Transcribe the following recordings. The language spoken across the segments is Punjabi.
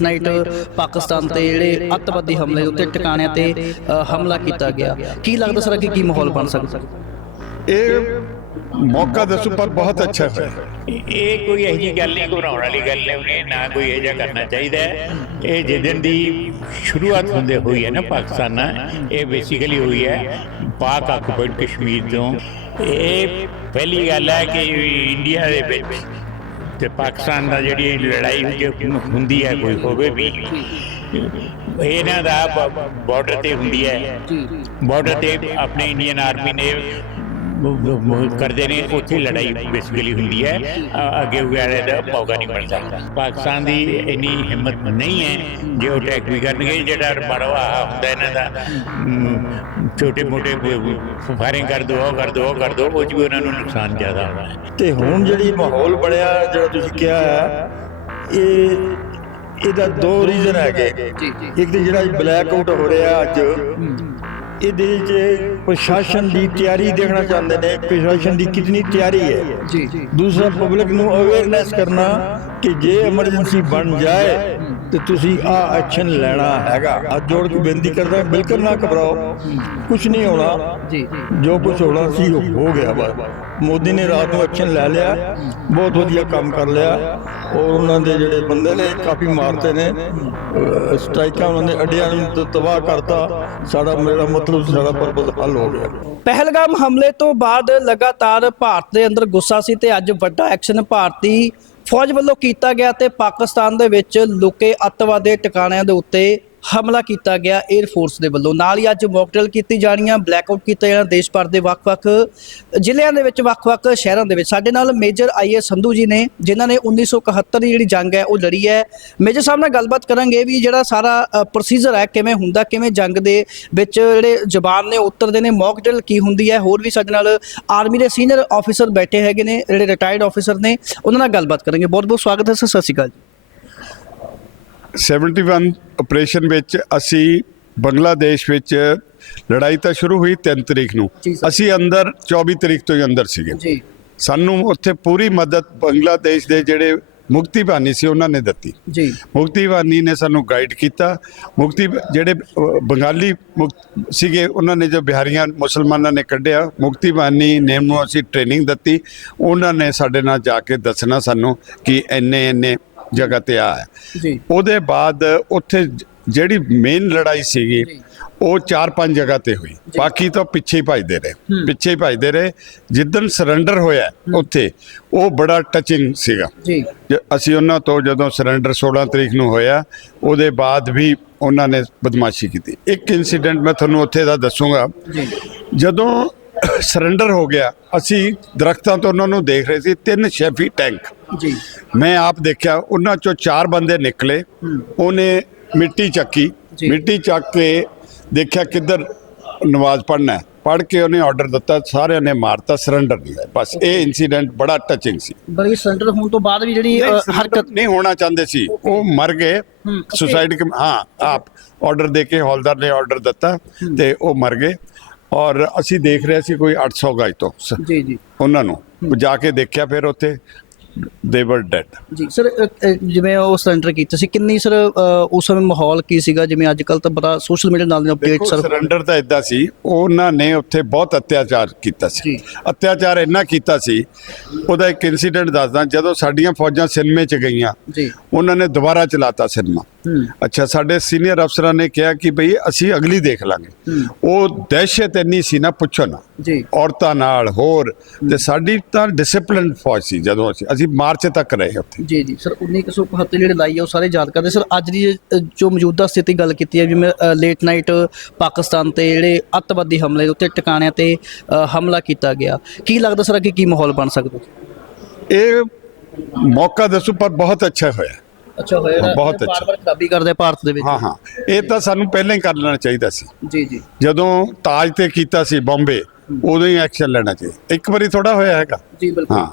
ਲੇਟ ਨਾਈਟ ਪਾਕਿਸਤਾਨ ਤੇ ਜਿਹੜੇ ਅੱਤਵਾਦੀ ਹਮਲੇ ਉੱਤੇ ਟਿਕਾਣਿਆਂ ਤੇ ਹਮਲਾ ਕੀਤਾ ਗਿਆ। ਕੀ ਲੱਗਦਾ ਸਰ ਕਿ ਕੀ ਮਾਹੌਲ ਬਣ ਸਕਦਾ? ਇਹ ਮੌਕਾ ਦੱਸੋ ਪਰ ਬਹੁਤ ਅੱਛਾ ਹੋਇਆ। ਇਹ ਕੋਈ ਇਹੋ ਜਿਹੀ ਗੱਲ ਨਹੀਂ ਘਬਰਾਉਣ ਵਾਲੀ ਗੱਲ ਨਹੀਂ ਨਾ ਕੋਈ ਇਹ ਜਿਹਾ ਕਰਨਾ ਚਾਹੀਦਾ ਹੈ। ਇਹ ਜਿੱਦਣ ਦੀ ਸ਼ੁਰੂਆਤ ਹੁੰਦੇ ਹੋਈ ਹੈ ਨਾ ਪਾਕਿਸਤਾਨ ਨਾਲ ਇਹ ਬੇਸਿਕਲੀ ਹੋਈ ਹੈ ਪਾਕ ਆਕੂਪਾਈਡ ਕਸ਼ਮੀਰ ਤੋਂ। ਇਹ ਪਹਿਲੀ ਗੱਲ ਹੈ ਕਿ ਇੰਡੀਆ ਦੇ ਵਿੱਚ ਤੇ ਪਾਕਿਸਤਾਨ ਦਾ ਜਿਹੜੀ ਲੜਾਈ ਹੁੰਦੀ- ਹੈ ਕੋਈ ਹੋਵੇ ਵੀ। ਇਹਨਾਂ ਦਾ ਬਾਰਡਰ ਤੇ ਹੁੰਦੀ ਹੈ। ਬਾਰਡਰ ਤੇ ਆਪਣੇ ਇੰਡੀਅਨ ਆਰਮੀ ਨੇ ਕਰਦੇ ਨੇ, ਉੱਥੇ ਲੜਾਈ ਬੇਸਿਕਲੀ ਹੁੰਦੀ ਹੈ। ਅੱਗੇ ਵਗੈਰਾ ਦਾ ਮੌਕਾ ਨਹੀਂ ਮਿਲਦਾ। ਪਾਕਿਸਤਾਨ ਦੀ ਇੰਨੀ ਹਿੰਮਤ ਨਹੀਂ ਹੈ, ਜੇ ਉਹ ਅਟੈਕ ਵੀ ਕਰਨਗੇ, ਜਿਹੜਾ ਬੜਵਾ ਹੁੰਦਾ ਇਹਨਾਂ ਦਾ ਛੋਟੇ ਮੋਟੇ ਫਾਇਰਿੰਗ ਕਰ ਦੋ ਉਹ ਕਰ ਦੋ ਉਹ ਕਰ ਦੋ ਉਹ 'ਚ ਵੀ ਉਹਨਾਂ ਨੂੰ ਨੁਕਸਾਨ ਜ਼ਿਆਦਾ ਹੋਣਾ ਹੈ। ਤੇ ਹੁਣ ਜਿਹੜੀ ਮਾਹੌਲ ਬਣਿਆ ਜਿਹੜਾ ਤੁਸੀਂ ਕਿਹਾ ਹੈ ਇਹ ਇਹਦਾ ਦੋ ਰੀਜ਼ਨ ਹੈਗੇ। ਇੱਕ ਤੇ ਜਿਹੜਾ ਬਲੈਕ ਆਊਟ ਹੋ ਰਿਹਾ ਅੱਜ ਇਹਦੇ ਵਿੱਚ ਪ੍ਰਸ਼ਾਸਨ ਦੀ ਤਿਆਰੀ ਦੇਖਣਾ ਚਾਹੁੰਦੇ ਨੇ ਪ੍ਰਸ਼ਾਸਨ ਦੀ ਕਿੰਨੀ ਤਿਆਰੀ ਹੈ। ਜੀ ਦੂਸਰਾ ਪਬਲਿਕ ਨੂੰ ਅਵੇਅਰਨੈਸ ਕਰਨਾ ਕਿ ਜੇ ਐਮਰਜੈਂਸੀ ਬਣ ਜਾਏ ਤੇ ਤੁਸੀਂ ਆ ਐਕਸ਼ਨ ਲੈਣਾ ਹੈਗਾ। ਹੱਥ ਜੋੜ ਕੇ ਬੇਨਤੀ ਕਰਦਾ ਬਿਲਕੁਲ ਨਾ ਘਬਰਾਓ। ਕੁਝ ਨਹੀਂ ਹੋਣਾ। ਜੀ। ਜੋ ਕੁਝ ਹੋਣਾ ਸੀ ਉਹ ਹੋ ਗਿਆ ਬਸ। ਮੋਦੀ ਨੇ ਰਾਤ ਨੂੰ ਐਕਸ਼ਨ ਲੈ ਲਿਆ। ਬਹੁਤ ਵਧੀਆ ਕੰਮ ਕਰ ਲਿਆ। ਔਰ ਉਹਨਾਂ ਦੇ ਜਿਹੜੇ ਬੰਦੇ ਨੇ ਕਾਫੀ ਮਾਰਤੇ ਨੇ। ਸਟ੍ਰਾਈਕਾਂ ਉਹਨਾਂ ਨੇ ਅੱਡਿਆਂ ਨੂੰ ਤਬਾਹ ਕਰਤਾ। ਸਾਡਾ ਮੇਰਾ ਮਤਲਬ ਸਾਡਾ ਪਰਪਸ ਹੱਲ ਹੋ ਗਿਆ। ਪਹਿਲਗਾਮ ਹਮਲੇ ਤੋਂ ਬਾਅਦ ਲਗਾਤਾਰ ਭਾਰਤ ਦੇ ਅੰਦਰ ਗੁੱਸਾ ਸੀ ਤੇ ਅੱਜ ਵੱਡਾ ਐਕਸ਼ਨ ਭਾਰਤੀ ਫੌਜ ਵੱਲੋਂ ਕੀਤਾ ਗਿਆ ਤੇ ਪਾਕਿਸਤਾਨ ਦੇ ਵਿੱਚ ਲੁਕੇ ਅੱਤਵਾਦੀ ਟਿਕਾਣਿਆਂ ਦੇ ਉੱਤੇ ਹਮਲਾ ਕੀਤਾ ਗਿਆ 에ਅਰ ਫੋਰਸ ਦੇ ਵੱਲੋਂ। ਨਾਲ ਹੀ ਅੱਜ ਮੌਕਟੇਲ ਕੀਤੀ ਜਾਣੀਆਂ ਬਲੈਕਆਊਟ ਕੀਤਾ ਜਾਣਾ ਦੇਸ਼ ਭਰ ਦੇ ਵੱਖ-ਵੱਖ ਜ਼ਿਲ੍ਹਿਆਂ ਦੇ ਵਿੱਚ, ਵੱਖ-ਵੱਖ ਸ਼ਹਿਰਾਂ ਦੇ ਵਿੱਚ। ਸਾਡੇ ਨਾਲ ਮੇਜਰ ਆਈਐਸ ਸੰਧੂ ਜੀ ਨੇ, ਜਿਨ੍ਹਾਂ ਨੇ 1971 ਦੀ ਜਿਹੜੀ ਜੰਗ ਹੈ, ਉਹ ਲੜੀ ਹੈ। ਮੇਜਰ ਸਾਹਿਬ ਨਾਲ ਗੱਲਬਾਤ ਕਰਾਂਗੇ ਵੀ ਜਿਹੜਾ ਸਾਰਾ ਪ੍ਰੋਸੀਜਰ ਹੈ, ਕਿਵੇਂ ਹੁੰਦਾ, ਕਿਵੇਂ ਜੰਗ ਦੇ ਵਿੱਚ ਜਿਹੜੇ ਜਵਾਨ ਨੇ, ਉਤਰਦੇ ਨੇ ਮੌਕ ਕੀ ਹੁੰਦੀ ਹੈ? ਹੋਰ ਵੀ ਸਾਡੇ ਨਾਲ ਆਰਮੀ ਦੇ ਸੀਨੀਅਰ ਆਫੀਸਰ ਬੈਠੇ ਹੈਗੇ ਨੇ, ਜਿਹੜੇ ਰਿਟਾਇਰਡ ਆਫੀਸਰ ਨੇ, ਉਹਨਾਂ ਨਾਲ ਗੱਲਬਾਤ ਕਰਾਂਗੇ। ਬਹੁਤ ਬਹੁਤ ਸਵਾਗਤ ਹੈ, ਸਰ। ਸਤਿ ਸ਼੍ਰੀ ਅਕਾਲ ਜੀ। 71 ਆਪਰੇਸ਼ਨ ਵਿੱਚ ਅਸੀਂ ਬੰਗਲਾਦੇਸ਼ ਵਿੱਚ ਲੜਾਈ ਤਾਂ ਸ਼ੁਰੂ ਹੋਈ 3 ਤਰੀਕ ਨੂੰ। ਅਸੀਂ ਅੰਦਰ 24 ਤਰੀਕ ਤੋਂ ਹੀ ਅੰਦਰ ਸੀਗੇ। ਜੀ। ਸਾਨੂੰ ਉੱਥੇ ਪੂਰੀ ਮਦਦ ਬੰਗਲਾਦੇਸ਼ ਦੇ ਜਿਹੜੇ ਮੁਕਤੀ ਬਾਨੀ ਸੀ ਉਹਨਾਂ ਨੇ ਦਿੱਤੀ। ਜੀ। ਮੁਕਤੀ ਬਾਨੀ ਨੇ ਸਾਨੂੰ ਗਾਈਡ ਕੀਤਾ। ਮੁਕਤੀ ਜਿਹੜੇ ਬੰਗਾਲੀ ਸੀਗੇ ਉਹਨਾਂ ਨੇ ਜੋ ਬਿਹਾਰੀਆਂ ਮੁਸਲਮਾਨਾਂ ਨੇ ਕੱਢਿਆ। ਮੁਕਤੀ ਬਾਨੀ ਨੇ ਨੂੰ ਅਸੀਂ ਟ੍ਰੇਨਿੰਗ ਦਿੱਤੀ। ਉਹਨਾਂ ਨੇ ਸਾਡੇ ਨਾਲ ਜਾ ਕੇ ਦੱਸਣਾ ਸਾਨੂੰ ਕਿ ਇੰਨੇ ਇੰਨੇ ਜਗ੍ਹਾ ਤੇ ਆ। ਹੈ ਜੀ। ਉਹਦੇ ਬਾਅਦ ਉੱਥੇ ਜਿਹੜੀ ਮੇਨ ਲੜਾਈ ਸੀਗੀ। ਉਹ 4-5 ਜਗ੍ਹਾ ਤੇ ਹੋਈ। ਬਾਕੀ ਤਾਂ ਪਿੱਛੇ ਹੀ ਭਜਦੇ ਰਹੇ। ਪਿੱਛੇ ਹੀ ਭਜਦੇ ਰਹੇ। ਜਿੱਦਣ ਸਰੈਂਡਰ ਹੋਇਆ ਉੱਥੇ ਉਹ ਬੜਾ ਟੱਚਿੰਗ ਸੀਗਾ। ਜੀ। ਜ- ਅਸੀਂ ਉਹਨਾਂ ਤੋਂ ਜਦੋਂ ਸਰੈਂਡਰ 16 ਤਰੀਕ ਨੂੰ ਹੋਇਆ ਉਹਦੇ ਬਾਅਦ ਵੀ ਉਹਨਾਂ ਨੇ ਬਦਮਾਸ਼ੀ ਕੀਤੀ। ਇੱਕ ਇਨਸੀਡੈਂਟ ਮੈਂ ਤੁਹਾਨੂੰ ਉੱਥੇ ਦਾ ਦੱਸੂਗਾ। ਜੀ। ਜਦੋਂ ਸਰੈਂਡਰ ਹੋ ਗਿਆ। ਅਸੀਂ ਦਰਖਤਾਂ ਤੋਂ ਉਹਨਾਂ ਨੂੰ ਦੇਖ ਰਹੇ ਸੀ ਤਿੰਨ ਸ਼ੈਫੀ ਟੈਂਕ ਜੀ। ਮੈਂ ਆਪ ਦੇਖਿਆ ਉਹਨਾਂ ਚੋਂ ਚਾਰ ਬੰਦੇ ਨਿਕਲੇ। ਉਹਨੇ ਮਿੱਟੀ ਚੱਕੀ। ਮਿੱਟੀ ਚੱਕ ਕੇ ਦੇਖਿਆ ਕਿੱਧਰ ਨਮਾਜ਼ ਪੜ੍ਹਨਾ ਹੈ। ਪੜ੍ਹ ਕੇ ਉਹਨੇ ਆਰਡਰ ਦਿੱਤਾ ਸਾਰਿਆਂ ਨੇ ਮਾਰਤਾ ਸਰੈਂਡਰ ਨਹੀਂ ਹੋਏ ਬਸ ਇਹ ਇਨਸੀਡੈਂਟ ਬੜਾ ਟੱਚਿੰਗ ਸੀ। ਬੜੀ ਸੈਂਟਰ ਹੋਣ ਤੋਂ ਬਾਅਦ ਵੀ ਜਿਹੜੀ ਹਰਕਤ ਨਹੀਂ ਹੋਣਾ ਚਾਹੁੰਦੇ ਸੀ। ਉਹ ਮਰ ਗਏ। ਸੁਸਾਇਟੀ ਹਾਂ ਆਪ ਆਰਡਰ ਦੇ ਕੇ ਹੌਲਦਾਰ ਨੇ ਆਰਡਰ ਦਿੱਤਾ ਤੇ ਉਹ ਮਰ ਗਏ। ਔਰ ਅਸੀਂ ਦੇਖ ਰਹੇ ਸੀ ਕੋਈ 800 ਗਜ ਤੋਂ ਜੀ ਜੀ। ਉਹਨਾਂ ਨੂੰ। ਜਾ ਕੇ ਦੇਖਿਆ ਫਿਰ ਉੱਥੇ। ਦੇ ਵਰ ਡੈਡ ਜੀ ਸਰ ਜਿਵੇਂ ਉਹ ਸਰੈਂਡਰ ਕੀਤਾ ਸੀ ਕਿੰਨੀ ਸਰ ਉਸ ਸਮੇਂ ਮਾਹੌਲ ਕੀ ਸੀਗਾ? ਜਿਵੇਂ ਅੱਜ ਕੱਲ ਤਾਂ ਬੜਾ ਸੋਸ਼ਲ ਮੀਡੀਆ ਨਾਲ ਅਪਡੇਟ ਦੇਖੋ ਸਰ ਸਰੈਂਡਰ ਤਾਂ ਇਦਾਂ ਸੀ ਉਹਨਾਂ ਨੇ ਉੱਥੇ ਬਹੁਤ ਅਤਿਆਚਾਰ ਕੀਤਾ ਸੀ। ਅਤਿਆਚਾਰ ਇੰਨਾ ਕੀਤਾ ਸੀ ਉਹਦਾ ਇੱਕ ਇਨਸੀਡੈਂਟ ਦੱਸਦਾ ਜਦੋਂ ਸਾਡੀਆਂ ਫੌਜਾਂ ਸਿਨੇਮੇ 'ਚ ਗਈਆਂ ਜੀ। ਉਹਨਾਂ ਨੇ ਦੁਬਾਰਾ ਚਲਾਤਾ ਸਿਨੇਮਾ। ਅੱਛਾ ਸਾਡੇ ਸੀਨੀਅਰ ਅਫਸਰਾਂ ਨੇ ਕਿਹਾ ਕਿ ਭਈ ਅਸੀਂ ਅਗਲੀ ਦੇਖ ਲਾਂਗੇ। ਉਹ ਦਹਿਸ਼ਤ ਇੰਨੀ ਸੀ ਨਾ ਪੁੱਛੋ ਨਾ। ਜੀ। ਔਰਤਾਂ ਨਾਲ ਹੋਰ। ਤੇ ਸਾਡੀ ਤਾਂ ਡਿਸਪਲਿਨ ਫੌਜ ਸੀ ਜਦੋਂ ਅਸੀਂ ਅਸੀਂ ਮਾਰਚ ਤੱਕ ਰਹੇ ਉੱਥੇ। ਜੀ ਜੀ। ਸਰ 1971 ਦੀ ਜਿਹੜੀ ਲੜਾਈ ਹੈ ਉਹ ਸਾਰੇ ਯਾਦ ਕਰਦੇ। ਸਰ ਅੱਜ ਦੀ ਜੋ ਮੌਜੂਦਾ ਸਥਿਤੀ ਗੱਲ ਕੀਤੀ ਹੈ ਜਿਵੇਂ ਲੇਟ ਨਾਈਟ ਪਾਕਿਸਤਾਨ ਤੇ ਜਿਹੜੇ ਅੱਤਵਾਦੀ ਹਮਲੇ ਦੇ ਉੱਤੇ ਟਿਕਾਣਿਆਂ ਤੇ ਹਮਲਾ ਕੀਤਾ ਗਿਆ। ਕੀ ਲੱਗਦਾ ਸਰ ਅੱਗੇ ਕੀ ਮਾਹੌਲ ਬਣ ਸਕਦਾ? ਇਹ ਮੌਕਾ ਦੱਸੋ ਪਰ ਬਹੁਤ ਅੱਛਾ ਹੋਇਆ। ਅੱਛਾ ਹੋਇਆ। ਬਹੁਤ ਅੱਛਾ। ਬਾਰ-ਬਾਰ ਖਰਾਬੀ ਕਰਦੇ ਆ ਭਾਰਤ ਦੇ ਵਿੱਚ। ਹਾਂ ਹਾਂ। ਇਹ ਤਾਂ ਸਾਨੂੰ ਪਹਿਲਾਂ ਹੀ ਕਰ ਲੈਣਾ ਚਾਹੀਦਾ ਸੀ। ਜੀ ਜੀ। ਜਦੋਂ ਤਾਜ ਤੇ ਕੀਤਾ ਸੀ ਬੰਬੇ ਉਦੋਂ ਹੀ ਐਕਸ਼ਨ ਲੈਣਾ ਚਾਹੀਦਾ। ਇੱਕ ਵਾਰੀ ਥੋੜਾ ਹੋਇਆ ਹੈਗਾ। ਜੀ ਬਿਲਕੁਲ। ਹਾਂ।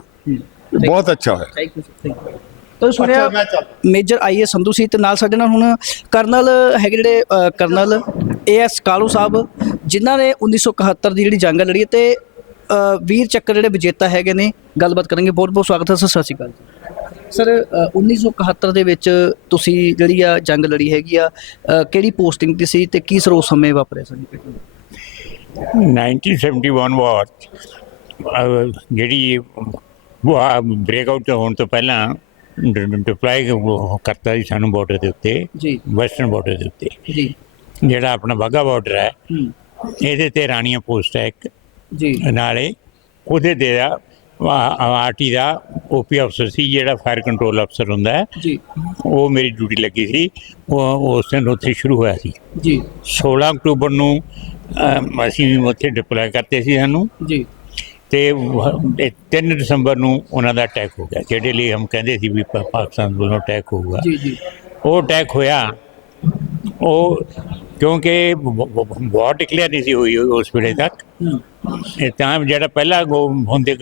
ਬਹੁਤ ਅੱਛਾ ਹੋਇਆ। ਥੈਂਕ ਯੂ ਥੈਂਕ ਯੂ ਤਾਂ ਸੁਣਿਆ ਅੱਛਾ, ਮੈਂ ਚੱਲ- ਮੇਜਰ ਆਈਏ ਸੰਧੂ ਸੀ ਤੇ ਨਾਲ ਸਾਡੇ ਨਾਲ ਹੁਣ ਕਰਨਲ ਹੈਗੇ ਜਿਹੜੇ ਅ, colonel A S Kalu Sahib ਜਿਨ੍ਹਾਂ ਨੇ 1971 ਦੀ ਜਿਹੜੀ ਜੰਗ ਲੜੀ ਹੈ ਤੇ ਅ, ਵੀਰ ਚੱਕਰ ਜਿਹੜੇ ਵਿਜੇਤਾ ਹੈਗੇ ਨੇ ਗੱਲਬਾਤ ਕਰਾਂਗੇ। ਬਹੁਤ ਬਹੁਤ ਸਵਾਗਤ ਹੈ ਸਰ ਸਤਿ ਸ਼੍ਰੀ ਅਕਾਲ ਜੀ। ਸਰ ਅ, 1971 ਦੇ ਵਿੱਚ ਤੁਸੀਂ ਜਿਹੜੀ ਆ ਜੰਗ ਲੜੀ ਹੈਗੀ ਆ ਅ, ਕਿਹੜੀ ਪੋਸਟਿੰਗ ਤੇ ਸੀ ਤੇ ਕੀ ਸਰ ਉਸ ਸਮੇਂ ਵਾਪਰਿਆ ਸਰ 1971 ਵਾਰ ਅਹ, ਜਿਹੜੀ ਬ੍ਰੇਕਆਊਟ ਹੋਣ ਤੋਂ ਪਹਿਲਾਂ ਡਿਪਲਾਈ ਕਰਤਾ ਸੀ ਸਾਨੂੰ ਬਾਰਡਰ ਦੇ ਉੱਤੇ ਜੀ। ਵੈਸਟਰਨ ਬਾਰਡਰ ਦੇ ਉੱਤੇ। ਜੀ। ਜਿਹੜਾ ਆਪਣਾ ਵਾਹਗਾ ਬਾਰਡਰ ਹੈ ਇਹਦੇ ਤੇ ਰਾਣੀਆਂ ਪੋਸਟ ਹੈ ਇੱਕ। ਜੀ। ਨਾਲੇ ਉਹਦੇ ਤੇ ਦਾ ਆਰਟੀ ਦਾ ਓਪੀ ਅਫਸਰ ਸੀ ਜਿਹੜਾ ਫਾਇਰ ਕੰਟਰੋਲ ਅਫਸਰ ਹੁੰਦਾ ਹੈ। ਜੀ। ਉਹ ਮੇਰੀ ਡਿਊਟੀ ਲੱਗੀ ਸੀ। ਉਹ ਉਸ ਦਿਨ ਉੱਥੇ ਸ਼ੁਰੂ ਹੋਇਆ ਸੀ। ਜੀ। 16 ਅਕਤੂਬਰ ਨੂੰ ਅਸੀਂ ਉੱਥੇ ਡਿਪਲੋਏ ਕਰਤੇ ਸੀ ਸਾਨੂੰ। ਜੀ। ਤੇ 3 ਦਸੰਬਰ ਨੂੰ ਉਹਨਾਂ ਦਾ ਅਟੈਕ ਹੋ ਗਿਆ ਜਿਹੜੇ ਲਈ ਹਮ ਕਹਿੰਦੇ ਸੀ ਵੀ ਪਾਕਿਸਤਾਨ ਵੱਲੋਂ ਅਟੈਕ ਹੋਊਗਾ। ਜੀ ਜੀ। ਉਹ ਅਟੈਕ ਹੋਇਆ ਉਹ ਕਿਉਂਕਿ ਵਾਰ ਡਿਕਲੇਅਰ ਨਹੀਂ ਸੀ ਹੋਈ ਉਸ ਵੇਲੇ ਤੱਕ। ਇਹ ਤਾਂ ਜਿਹੜਾ ਪਹਿਲਾ ਹੁੰਦੇ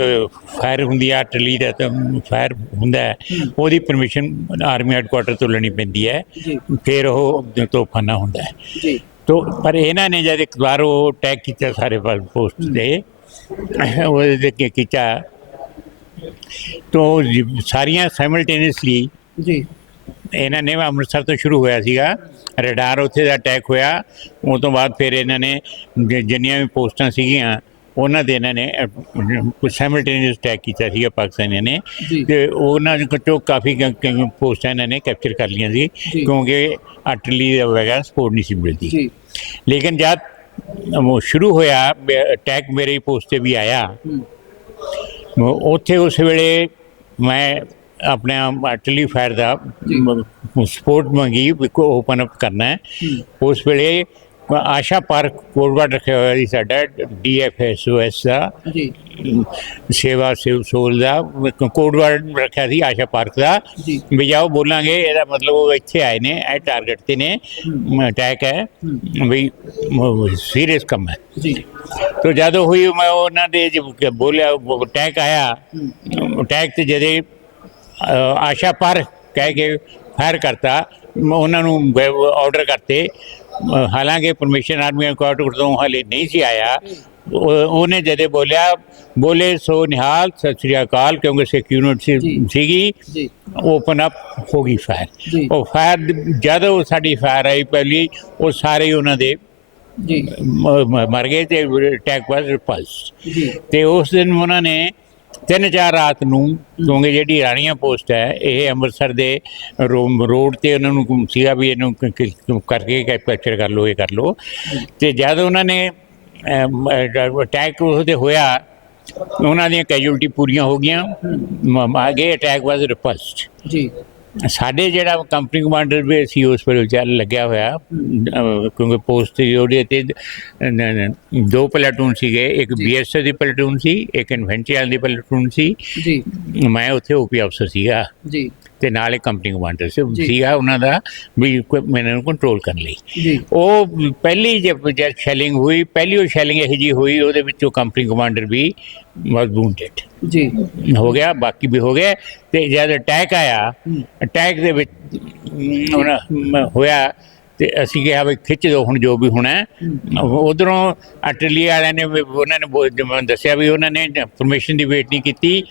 ਫਾਇਰ ਹੁੰਦੀ ਆ ਟਲੀ ਦਾ ਤਾਂ ਫਾਇਰ ਹੁੰਦਾ ਉਹਦੀ ਪਰਮਿਸ਼ਨ ਆਰਮੀ ਹੈਡਕੁਆਟਰ ਤੋਂ ਲੈਣੀ ਪੈਂਦੀ ਹੈ ਫਿਰ ਉਹ ਤੋਹਫਾਨਾ ਹੁੰਦਾ ਹੈ। ਜੀ। ਤੋ ਪਰ ਇਹਨਾਂ ਨੇ ਜਦ ਇੱਕ ਵਾਰ ਉਹ ਅਟੈਕ ਕੀਤਾ ਸਾਰੇ ਪੋਸਟ ਤੇ ਉਹਦੇ ਤੇ ਕੀ ਕੀਤਾ? ਤੋ ਸਾਰੀਆਂ ਸਾਈਮਲਟੇਨੀਅਸਲੀ ਜੀ। ਇਹਨਾਂ ਨੇ ਅੰਮ੍ਰਿਤਸਰ ਤੋਂ ਸ਼ੁਰੂ ਹੋਇਆ ਸੀਗਾ। ਰਡਾਰ ਉੱਥੇ ਦਾ ਅਟੈਕ ਹੋਇਆ। ਉਹ ਤੋਂ ਬਾਅਦ ਫਿਰ ਇਹਨਾਂ ਨੇ ਜਿੰਨੀਆਂ ਵੀ ਪੋਸਟਾਂ ਸੀਗੀਆਂ ਉਹਨਾਂ ਦੇ ਇਹਨਾਂ ਨੇ ਸਾਈਮਲਟੇਨੀਅਸ ਅਟੈਕ ਕੀਤਾ ਸੀਗਾ ਪਾਕਿਸਤਾਨੀਆਂ ਨੇ। ਤੇ ਉਹਨਾਂ ਚੋਂ ਕਾਫੀ ਪੋਸਟਾਂ ਇਹਨਾਂ ਨੇ ਕੈਪਚਰ ਕਰ ਲਈਆਂ ਸੀ। ਕਿਉਂਕਿ ਅਟਲੀ ਦਾ ਵਗੈਰਾ ਸਪੋਰਟ ਨਹੀਂ ਸੀ ਮਿਲਦੀ। ਜੀ। ਲੇਕਿਨ ਜਦ ਉਹ ਸ਼ੁਰੂ ਹੋਇਆ ਅਟੈਕ ਮੇਰੇ ਪੋਸਟ ਤੇ ਵੀ ਆਇਆ। ਉੱਥੇ ਉਸ ਵੇਲੇ ਮੈਂ ਆਪਣੇ ਅਟਲੀ ਫਾਇਰ ਦਾ ਸਪੋਰਟ ਮੰਗੀ ਵੀ ਕੋ ਓਪਨ ਅਪ ਕਰਨਾ ਹੈ। ਉਸ ਵੇਲੇ ਆਸ਼ਾ ਪਾਰਕ ਕੋਡਵਰਡ ਰੱਖਿਆ ਹੋਇਆ ਸੀ ਸਾਡਾ ਡੀਐਫਐਸਓਐਸ ਦਾ। ਜੀ। ਸੇਵਾ ਸਿਵ ਸੋਲ ਦਾ ਕੋਡਵਰਡ ਰੱਖਿਆ ਸੀ ਆਸ਼ਾ ਪਾਰਕ ਦਾ। ਜੀ। ਵੀ ਜਾਓ ਬੋਲਾਂਗੇ ਇਹਦਾ ਮਤਲਬ ਉਹ ਇੱਥੇ ਆਏ ਨੇ ਇਹ ਟਾਰਗੇਟ ਤੇ ਨੇ ਅਟੈਕ ਹੈ। ਵੀ ਸੀਰੀਅਸ ਕੰਮ ਹੈ। ਜੀ। ਤੋ ਜਦੋਂ ਹੋਈ ਮੈਂ ਉਹਨਾਂ ਦੇ ਬੋਲਿਆ ਅਟੈਕ ਆਇਆ ਅਟੈਕ ਤੇ ਜਦੇ ਆਸ਼ਾ ਪਰ ਕਹਿ ਕੇ ਫਾਇਰ ਕਰਤਾ ਉਹਨਾਂ ਨੂੰ ਆਰਡਰ ਕਰਤੇ ਹਾਲਾਂਕਿ ਪਰਮਿਸ਼ਨ ਆਰਮੀ ਕੁਆਰਟਰ ਤੋਂ ਹਾਲੇ ਨਹੀਂ ਸੀ ਆਇਆ। ਉਹ- ਉਹਨੇ ਜਦੇ ਬੋਲਿਆ ਬੋਲੇ ਸੋ ਨਿਹਾਲ ਸਤਿ ਸ੍ਰੀ ਅਕਾਲ ਕਿਉਂਕਿ ਸਿੱਖ ਯੂਨਿਟ ਜੀ। ਸੀਗੀ ਓਪਨ ਅਪ ਹੋ ਗਈ ਫਾਇਰ। ਉਹ ਫਾਇਰ ਜਦੋਂ ਸਾਡੀ ਫਾਇਰ ਆਈ ਪਹਿਲੀ ਉਹ ਸਾਰੇ ਉਹਨਾਂ ਦੇ ਜੀ। ਮਰ ਗਏ ਤੇ ਅਟੈਕ ਵਾਸ ਰਿਪਲਸ। ਤੇ ਉਸ ਦਿਨ ਉਹਨਾਂ ਨੇ ਤਿੰਨ ਚਾਰ ਰਾਤ ਨੂੰ, ਕਿਉਂਕਿ ਜਿਹੜੀ ਰਾਣੀਆਂ ਪੋਸਟ ਹੈ, ਇਹ ਅੰਮ੍ਰਿਤਸਰ ਦੇ ਰੋ- ਰੋਡ ਤੇ ਉਹਨਾਂ ਨੂੰ ਸੀਗਾ ਵੀ ਇਹਨੂੰ ਕ- ਕ- ਕਰਕੇ ਕੈਪਚਰ ਕਰ ਲਓ, ਇਹ ਕਰ ਲਓ। ਤੇ ਜਦ ਉਹਨਾਂ ਨੇ ਅਟੈਕ ਉਹਦੇ ਹੋਇਆ, ਉਹਨਾਂ ਦੀਆਂ ਕੈਜੂਲਟੀ ਪੂਰੀਆਂ ਹੋ ਗਈਆਂ, ਮ- ਮ- ਅੱਗੇ ਅਟੈਕ ਵਾਸ ਰਿਪਲਸਡ ਜੀ। ਸਾਡੇ ਜਿਹੜਾ ਕੰਪਨੀ ਕਮਾਂਡਰ ਵੀ ਸੀ ਉਸ ਵੇਲੇ ਚੱਲ ਲੱਗਿਆ ਹੋਇਆ ਕਿਉਂਕਿ ਪੋਸਟ ਤੇ ਉਹਦੇ ਤੇ ਦੋ ਪਲਾਟੂਨ ਸੀਗੇ ਇੱਕ ਬੀਐਸਐਫ ਦੀ ਪਲਾਟੂਨ ਸੀ ਇੱਕ ਇਨਫੈਂਟਰੀ ਦੀ ਪਲਾਟੂਨ ਸੀ। ਜੀ। ਮੈਂ ਉੱਥੇ ਓਪੀ ਅਫਸਰ ਸੀਗਾ। ਜੀ। ਤੇ ਨਾਲੇ ਕੰਪਨੀ ਕਮਾਂਡਰ ਸੀ। ਸੀਗਾ ਉਹਨਾਂ ਦਾ ਵੀ ਮੈਨੂੰ ਕੰਟਰੋਲ ਕਰਨ ਲਈ। ਉਹ ਪਹਿਲੀ ਜਦ ਸ਼ੈਲਿੰਗ ਹੋਈ ਪਹਿਲੀ ਉਹ ਸ਼ੈਲਿੰਗ ਇਹ ਜੀ ਹੋਈ ਉਹਦੇ ਵਿੱਚੋਂ ਕੰਪਨੀ ਕਮਾਂਡਰ ਵੀ ਵਾਸ ਵੂਨਡਡ ਜੀ। ਹੋ ਗਿਆ ਬਾਕੀ ਵੀ ਹੋ ਗਏ ਤੇ ਜਦ ਅਟੈਕ ਆਇਆ ਅਟੈਕ ਦੇ ਵਿੱਚ ਹੋਇਆ ਤੇ ਅਸੀਂ ਕਿਹਾ ਵੀ ਖਿੱਚ ਦੋ ਹੁਣ ਜੋ ਵੀ ਹੋਣਾ ਉਧਰੋਂ ਅਟਲੀ ਵਾਲਿਆਂ ਨੇ ਵੀ ਉਹਨਾਂ ਨੇ ਦੱਸਿਆ ਵੀ ਉਹਨਾਂ ਨੇ ਪਰਮਿਸ਼ਨ ਦੀ ਵੇਟ ਨਹੀਂ ਕੀਤੀ।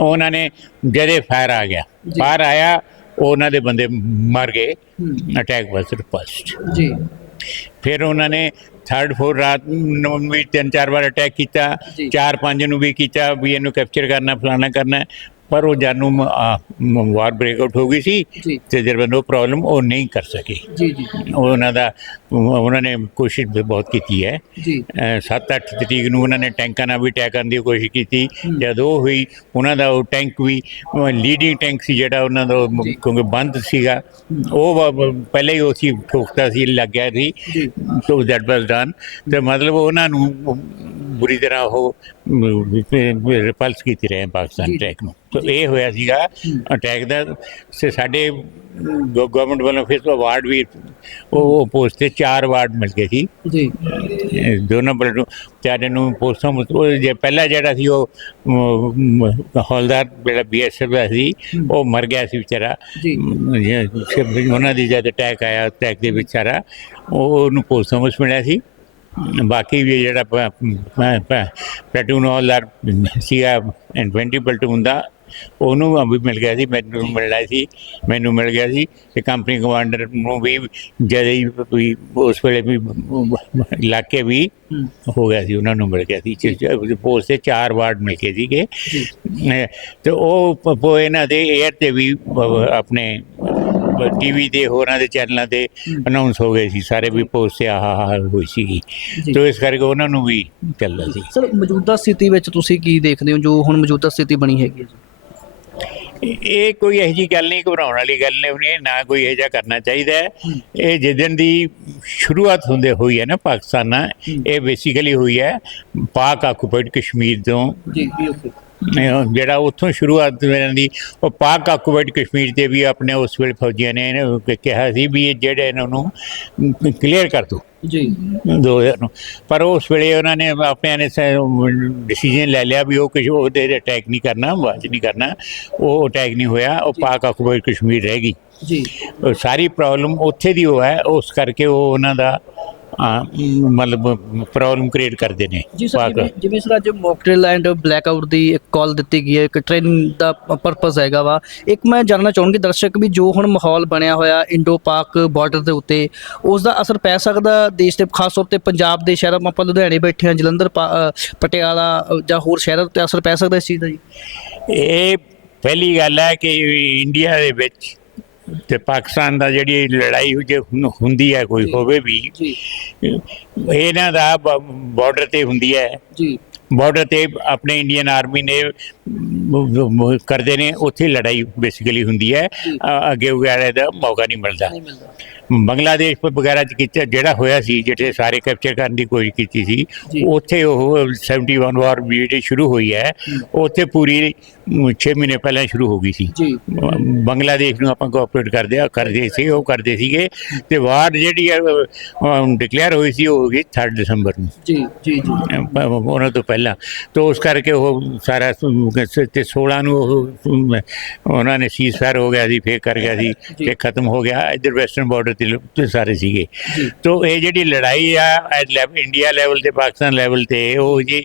ਉਹਨਾਂ ਨੇ ਜਦੇ ਫਾਇਰ ਆ ਗਿਆ। ਫਾਇਰ ਆਇਆ ਉਹਨਾਂ ਦੇ ਬੰਦੇ ਮਰ ਗਏ। ਅਟੈਕ ਵਾਸ ਰਿਪਲਸਡ ਜੀ। ਫਿਰ ਉਹਨਾਂ ਨੇ ਥਰਡ ਫੋਰ ਰਾਤ ਨੂੰ ਵੀ ਤਿੰਨ ਚਾਰ ਵਾਰ ਅਟੈਕ ਕੀਤਾ। ਚਾਰ ਪੰਜ ਨੂੰ ਵੀ ਕੀਤਾ ਵੀ ਇਹਨੂੰ ਕੈਪਚਰ ਕਰਨਾ ਫਲਾਣਾ ਕਰਨਾ। ਪਰ ਉਹ ਜਾਨੂੰ ਵਾਰ ਬ੍ਰੇਕਆਊਟ ਹੋ ਗਈ ਸੀ। ਤੇ was no ਪ੍ਰੋਬਲਮ ਉਹ ਨਹੀਂ ਕਰ ਸਕੇ। ਜੀ ਜੀ। ਉਹਨਾਂ ਦਾ ਉਹਨਾਂ ਨੇ ਕੋਸ਼ਿਸ਼ ਵੀ ਬਹੁਤ ਕੀਤੀ ਹੈ। ਜੀ। 7-8 ਤਰੀਕ ਨੂੰ ਉਹਨਾਂ ਨੇ ਟੈਂਕਾਂ ਨਾਲ ਵੀ ਅਟੈਕ ਕਰਨ ਦੀ ਕੋਸ਼ਿਸ਼ ਕੀਤੀ। ਜਦ ਉਹ ਹੋਈ ਉਹਨਾਂ ਦਾ ਉਹ ਟੈਂਕ ਵੀ ਲੀਡਿੰਗ ਟੈਂਕ ਸੀ ਜਿਹੜਾ ਉਹਨਾਂ ਦਾ। ਕਿਉਂਕਿ ਬੰਦ ਸੀਗਾ। ਉਹ ਪਹਿਲੇ ਹੀ ਉਹ ਸੀ ਠੋਕਤਾ ਸੀ ਲੱਗ ਗਿਆ ਸੀ। ਸੋ ਦੈਟ ਵਾਸ ਡਨ ਤੇ ਮਤਲਬ ਉਹਨਾਂ ਨੂੰ ਬੁਰੀ ਤਰ੍ਹਾਂ ਉਹ ਰਿਪਲਸ ਕੀਤੀ ਰਹੇ ਪਾਕਿਸਤਾਨ। ਅਟੈਕ ਨੂੰ। ਤੇ ਇਹ ਹੋਇਆ ਸੀਗਾ ਅਟੈਕ ਦਾ ਸੇ ਸਾਡੇ ਗਵਰਨਮੈਂਟ ਵੱਲੋਂ ਫਿਰ ਤੋਂ ਅਵਾਰਡ ਵੀ ਉਹ ਪੋਸਟ ਤੇ ਚਾਰ ਅਵਾਰਡ ਮਿਲ ਗਏ ਸੀ। ਜੀ। ਦੋਨੋਂ ਬਲਟੂ ਚਾਰੇ ਨੂੰ ਪੋਸਟਾਂ ਜੇ ਪਹਿਲਾ ਜਿਹੜਾ ਸੀ ਉਹ ਹੌਲਦਾਰ ਜਿਹੜਾ ਬੀਐਸਐਫ ਦਾ ਸੀ ਉਹ ਮਰ ਗਿਆ ਸੀ ਵਿਚਾਰਾ। ਜੀ। ਉਹਨਾਂ ਦੀ ਜਦ ਅਟੈਕ ਆਇਆ ਅਟੈਕ ਦੇ ਵਿੱਚ ਸਾਰਾ ਉਹ ਉਹਨੂੰ ਪੋਸਟਾਂ ਵਿੱਚ ਮਿਲਿਆ ਸੀ। ਬਾਕੀ ਵੀ ਜਿਹੜਾ ਪਲਟੂਨ ਹੌਲਦਾਰ ਸੀਗਾ ਐਂਡ 20 ਪਲਟੂਨ ਦਾ ਉਹਨੂੰ ਵੀ ਮਿਲ ਗਿਆ ਸੀ ਮੈਨੂੰ ਮਿਲਣਾ ਸੀ ਮੈਨੂੰ ਮਿਲ ਗਿਆ ਸੀ ਤੇ ਕੰਪਨੀ ਕਮਾਂਡਰ ਨੂੰ ਵੀ ਜਦ ਵੀ ਉਸ ਵੇਲੇ ਵੀ ਇਲਾਕੇ ਵੀ ਹੋ। ਗਿਆ ਸੀ ਉਹਨਾਂ ਨੂੰ ਮਿਲ ਗਿਆ ਸੀ ਪੋਸਟ ਤੇ ਚਾਰ ਵਾਰਡ ਮਿਲ ਗਏ ਸੀਗੇ। ਤੇ ਉਹ ਇਹਨਾਂ ਦੇ 에ਅਰ ਤੇ ਵੀ ਆਪਣੇ ਟੀਵੀ ਤੇ ਹੋਰਾਂ ਦੇ ਚੈਨਲਾਂ ਤੇ ਅਨਾਉਂਸ ਹੋ ਗਏ ਸੀ ਸਾਰੇ ਵੀ ਪੋਸਟ ਤੇ ਆਹ ਆਹ ਹੋਈ ਜੀ। ਤੇ ਇਸ ਕਰਕੇ ਉਹਨਾਂ ਨੂੰ ਵੀ ਚੱਲਦਾ ਸੀ। ਸਰ ਮੌਜੂਦਾ ਸਥਿਤੀ ਵਿੱਚ ਤੁਸੀਂ ਕੀ ਦੇਖਦੇ ਹੋ ਜੋ ਹੁਣ ਮੌਜੂਦਾ ਸਥਿਤੀ ਬਣੀ ਹੈਗੀ ਜੀ? ਇਹ ਕੋਈ ਇਹੋ ਜਿਹੀ ਗੱਲ ਨਹੀਂ ਘਬਰਾਉਣ ਵਾਲੀ ਗੱਲ ਨਹੀਂ ਹੋਣੀ ਨਾ ਕੋਈ ਇਹੋ ਜਿਹਾ ਕਰਨਾ ਚਾਹੀਦਾ ਹੈ। ਇਹ ਜਿੱਦਣ ਦੀ ਸ਼ੁਰੂਆਤ ਹੁੰਦੇ ਹੋਈ ਹੈ ਨਾ ਪਾਕਿਸਤਾਨ ਨਾਲ ਇਹ ਬੇਸਿਕਲੀ ਹੋਈ ਹੈ ਪਾਕ ਆਕੂਪਾਈਡ ਕਸ਼ਮੀਰ ਤੋਂ ਜੀ ਜੀ ਜਿਹੜਾ ਉੱਥੋਂ ਸ਼ੁਰੂਆਤ ਇਹਨਾਂ ਦੀ ਉਹ ਪਾਕ ਆਕੂਪਾਈਡ ਕਸ਼ਮੀਰ ਤੇ ਵੀ ਆਪਣੇ ਉਸ ਵੇਲੇ ਫੌਜੀਆਂ ਨੇ ਕਿਹਾ ਸੀ ਵੀ ਇਹ ਜਿਹੜੇ ਇਹਨਾਂ ਨੂੰ ਕਲੀਅਰ ਕਰ ਦਿਓ ਜੀ। 2000 ਨੂੰ। ਪਰ ਉਸ ਵੇਲੇ ਉਹਨਾਂ ਨੇ ਆਪਣਿਆਂ ਨੇ ਡਿਸੀਜਨ ਲੈ ਲਿਆ ਵੀ ਉਹ ਕੁਝ ਉਹਦੇ ਤੇ ਅਟੈਕ ਨਹੀਂ ਕਰਨਾ 'ਚ ਨਹੀਂ ਕਰਨਾ। ਉਹ ਅਟੈਕ ਨਹੀਂ ਹੋਇਆ ਉਹ ਪਾਕ ਆਕੂਪਾਈਡ ਕਸ਼ਮੀਰ ਰਹਿ ਗਈ। ਜੀ। ਸਾਰੀ ਪ੍ਰੋਬਲਮ ਉੱਥੇ ਦੀ ਉਹ ਹੈ ਉਸ ਕਰਕੇ ਉਹ ਉਹਨਾਂ ਦਾ ਮਤਲਬ ਪ੍ਰੋਬਲਮ ਕ੍ਰੀਏਟ ਕਰਦੇ ਨੇ ਜੀ ਸਰ ਪਾਕ ਜਿਵੇਂ ਜਿਵੇਂ ਸਰ ਅੱਜ ਮੌਕਟੇਲ ਐਂਡ ਬਲੈਕਆਊਟ ਦੀ ਇੱਕ ਕਾਲ ਦਿੱਤੀ ਗਈ ਹੈ ਇੱਕ ਟ੍ਰੇਨਿੰਗ ਦਾ ਪਰਪਸ ਹੈਗਾ ਵਾ। ਇੱਕ ਮੈਂ ਜਾਣਨਾ ਚਾਹੂੰਗੀ ਦਰਸ਼ਕ ਵੀ ਜੋ ਹੁਣ ਮਾਹੌਲ ਬਣਿਆ ਹੋਇਆ ਇੰਡੋ ਪਾਕ ਬਾਰਡਰ ਦੇ ਉੱਤੇ ਉਸ ਦਾ ਅਸਰ ਪੈ ਸਕਦਾ ਦੇਸ਼ ਤੇ ਖਾਸ ਤੌਰ ਤੇ ਪੰਜਾਬ ਦੇ ਸ਼ਹਿਰਾਂ ਆਪਾਂ ਲੁਧਿਆਣੇ ਬੈਠੇ ਹਾਂ ਜਲੰਧਰ ਪਾ- ਅ, ਪਟਿਆਲਾ ਅ, ਜਾਂ ਹੋਰ ਸ਼ਹਿਰਾਂ ਉੱਤੇ ਅਸਰ ਪੈ ਸਕਦਾ ਇਸ ਚੀਜ਼ ਦਾ ਜੀ? ਇਹ ਪਹਿਲੀ ਗੱਲ ਹੈ ਕਿ ਇੰਡੀਆ ਦੇ ਵਿੱਚ ਤੇ ਪਾਕਿਸਤਾਨ ਦਾ ਜਿਹੜੀ ਲੜਾਈ ਜੇ ਹੁੰਦੀ ਹੈ ਕੋਈ ਹੋਵੇ ਵੀ ਇਹਨਾਂ ਦਾ ਬਾਰਡਰ ਤੇ ਹੁੰਦੀ ਹੈ। ਜੀ। ਬਾਰਡਰ ਤੇ ਆਪਣੇ ਇੰਡੀਅਨ ਆਰਮੀ ਨੇ ਕਰਦੇ ਨੇ ਉੱਥੇ ਲੜਾਈ ਬੇਸਿਕਲੀ ਹੁੰਦੀ ਹੈ। ਅੱਗੇ ਵਗੈਰਾ ਦਾ ਮੌਕਾ ਨਹੀਂ ਮਿਲਦਾ। ਬੰਗਲਾਦੇਸ਼ ਪ- ਵਗੈਰਾ ਚ ਕੀਤਾ ਜਿਹੜਾ ਹੋਇਆ ਸੀ ਜਿਹੜੇ ਸਾਰੇ ਕੈਪਚਰ ਕਰਨ ਦੀ ਕੋਸ਼ਿਸ਼ ਕੀਤੀ ਸੀ। ਉੱਥੇ ਉਹ 71 ਵਾਰ ਜਿਹੜੀ ਸ਼ੁਰੂ ਹੋਈ ਹੈ। ਉੱਥੇ ਪੂਰੀ 6 ਮਹੀਨੇ ਪਹਿਲਾਂ ਸ਼ੁਰੂ ਹੋ ਗਈ ਸੀ। ਬੰਗਲਾਦੇਸ਼ ਨੂੰ ਆਪਾਂ ਕੋਆਪਰੇਟ ਕਰਦੇ ਆ ਕਰਦੇ ਸੀ ਉਹ ਕਰਦੇ ਸੀਗੇ। ਤੇ ਵਾਰ ਜਿਹੜੀ ਡਿਕਲੇਅਰ ਹੋਈ ਸੀ ਉਹ ਹੋ ਗਈ 3 ਦਸੰਬਰ ਨੂੰ। ਜੀ ਜੀ ਜੀ। ਉਹਨਾਂ ਤੋਂ ਪਹਿਲਾਂ। ਤੋਂ ਉਸ ਕਰਕੇ ਉਹ ਸਾਰਾ ਤੇ 16 ਨੂੰ ਉਹਨਾਂ ਨੇ ਸੀਜ਼ ਫਾਇਰ ਹੋ ਗਿਆ ਸੀ ਫੇਰ ਕਰ ਗਿਆ ਸੀ। ਤੇ ਖਤਮ ਹੋ ਗਿਆ। ਇਧਰ ਵੈਸਟਰਨ ਬਾਰਡਰ ਤੇ ਸਾਰੇ ਸੀਗੇ। ਤੋਂ ਇਹ ਜਿਹੜੀ ਲੜਾਈ ਆ ਇੰਡੀਆ ਲੈਵਲ ਤੇ ਪਾਕਿਸਤਾਨ ਲੈਵਲ ਤੇ ਉਹ ਜੀ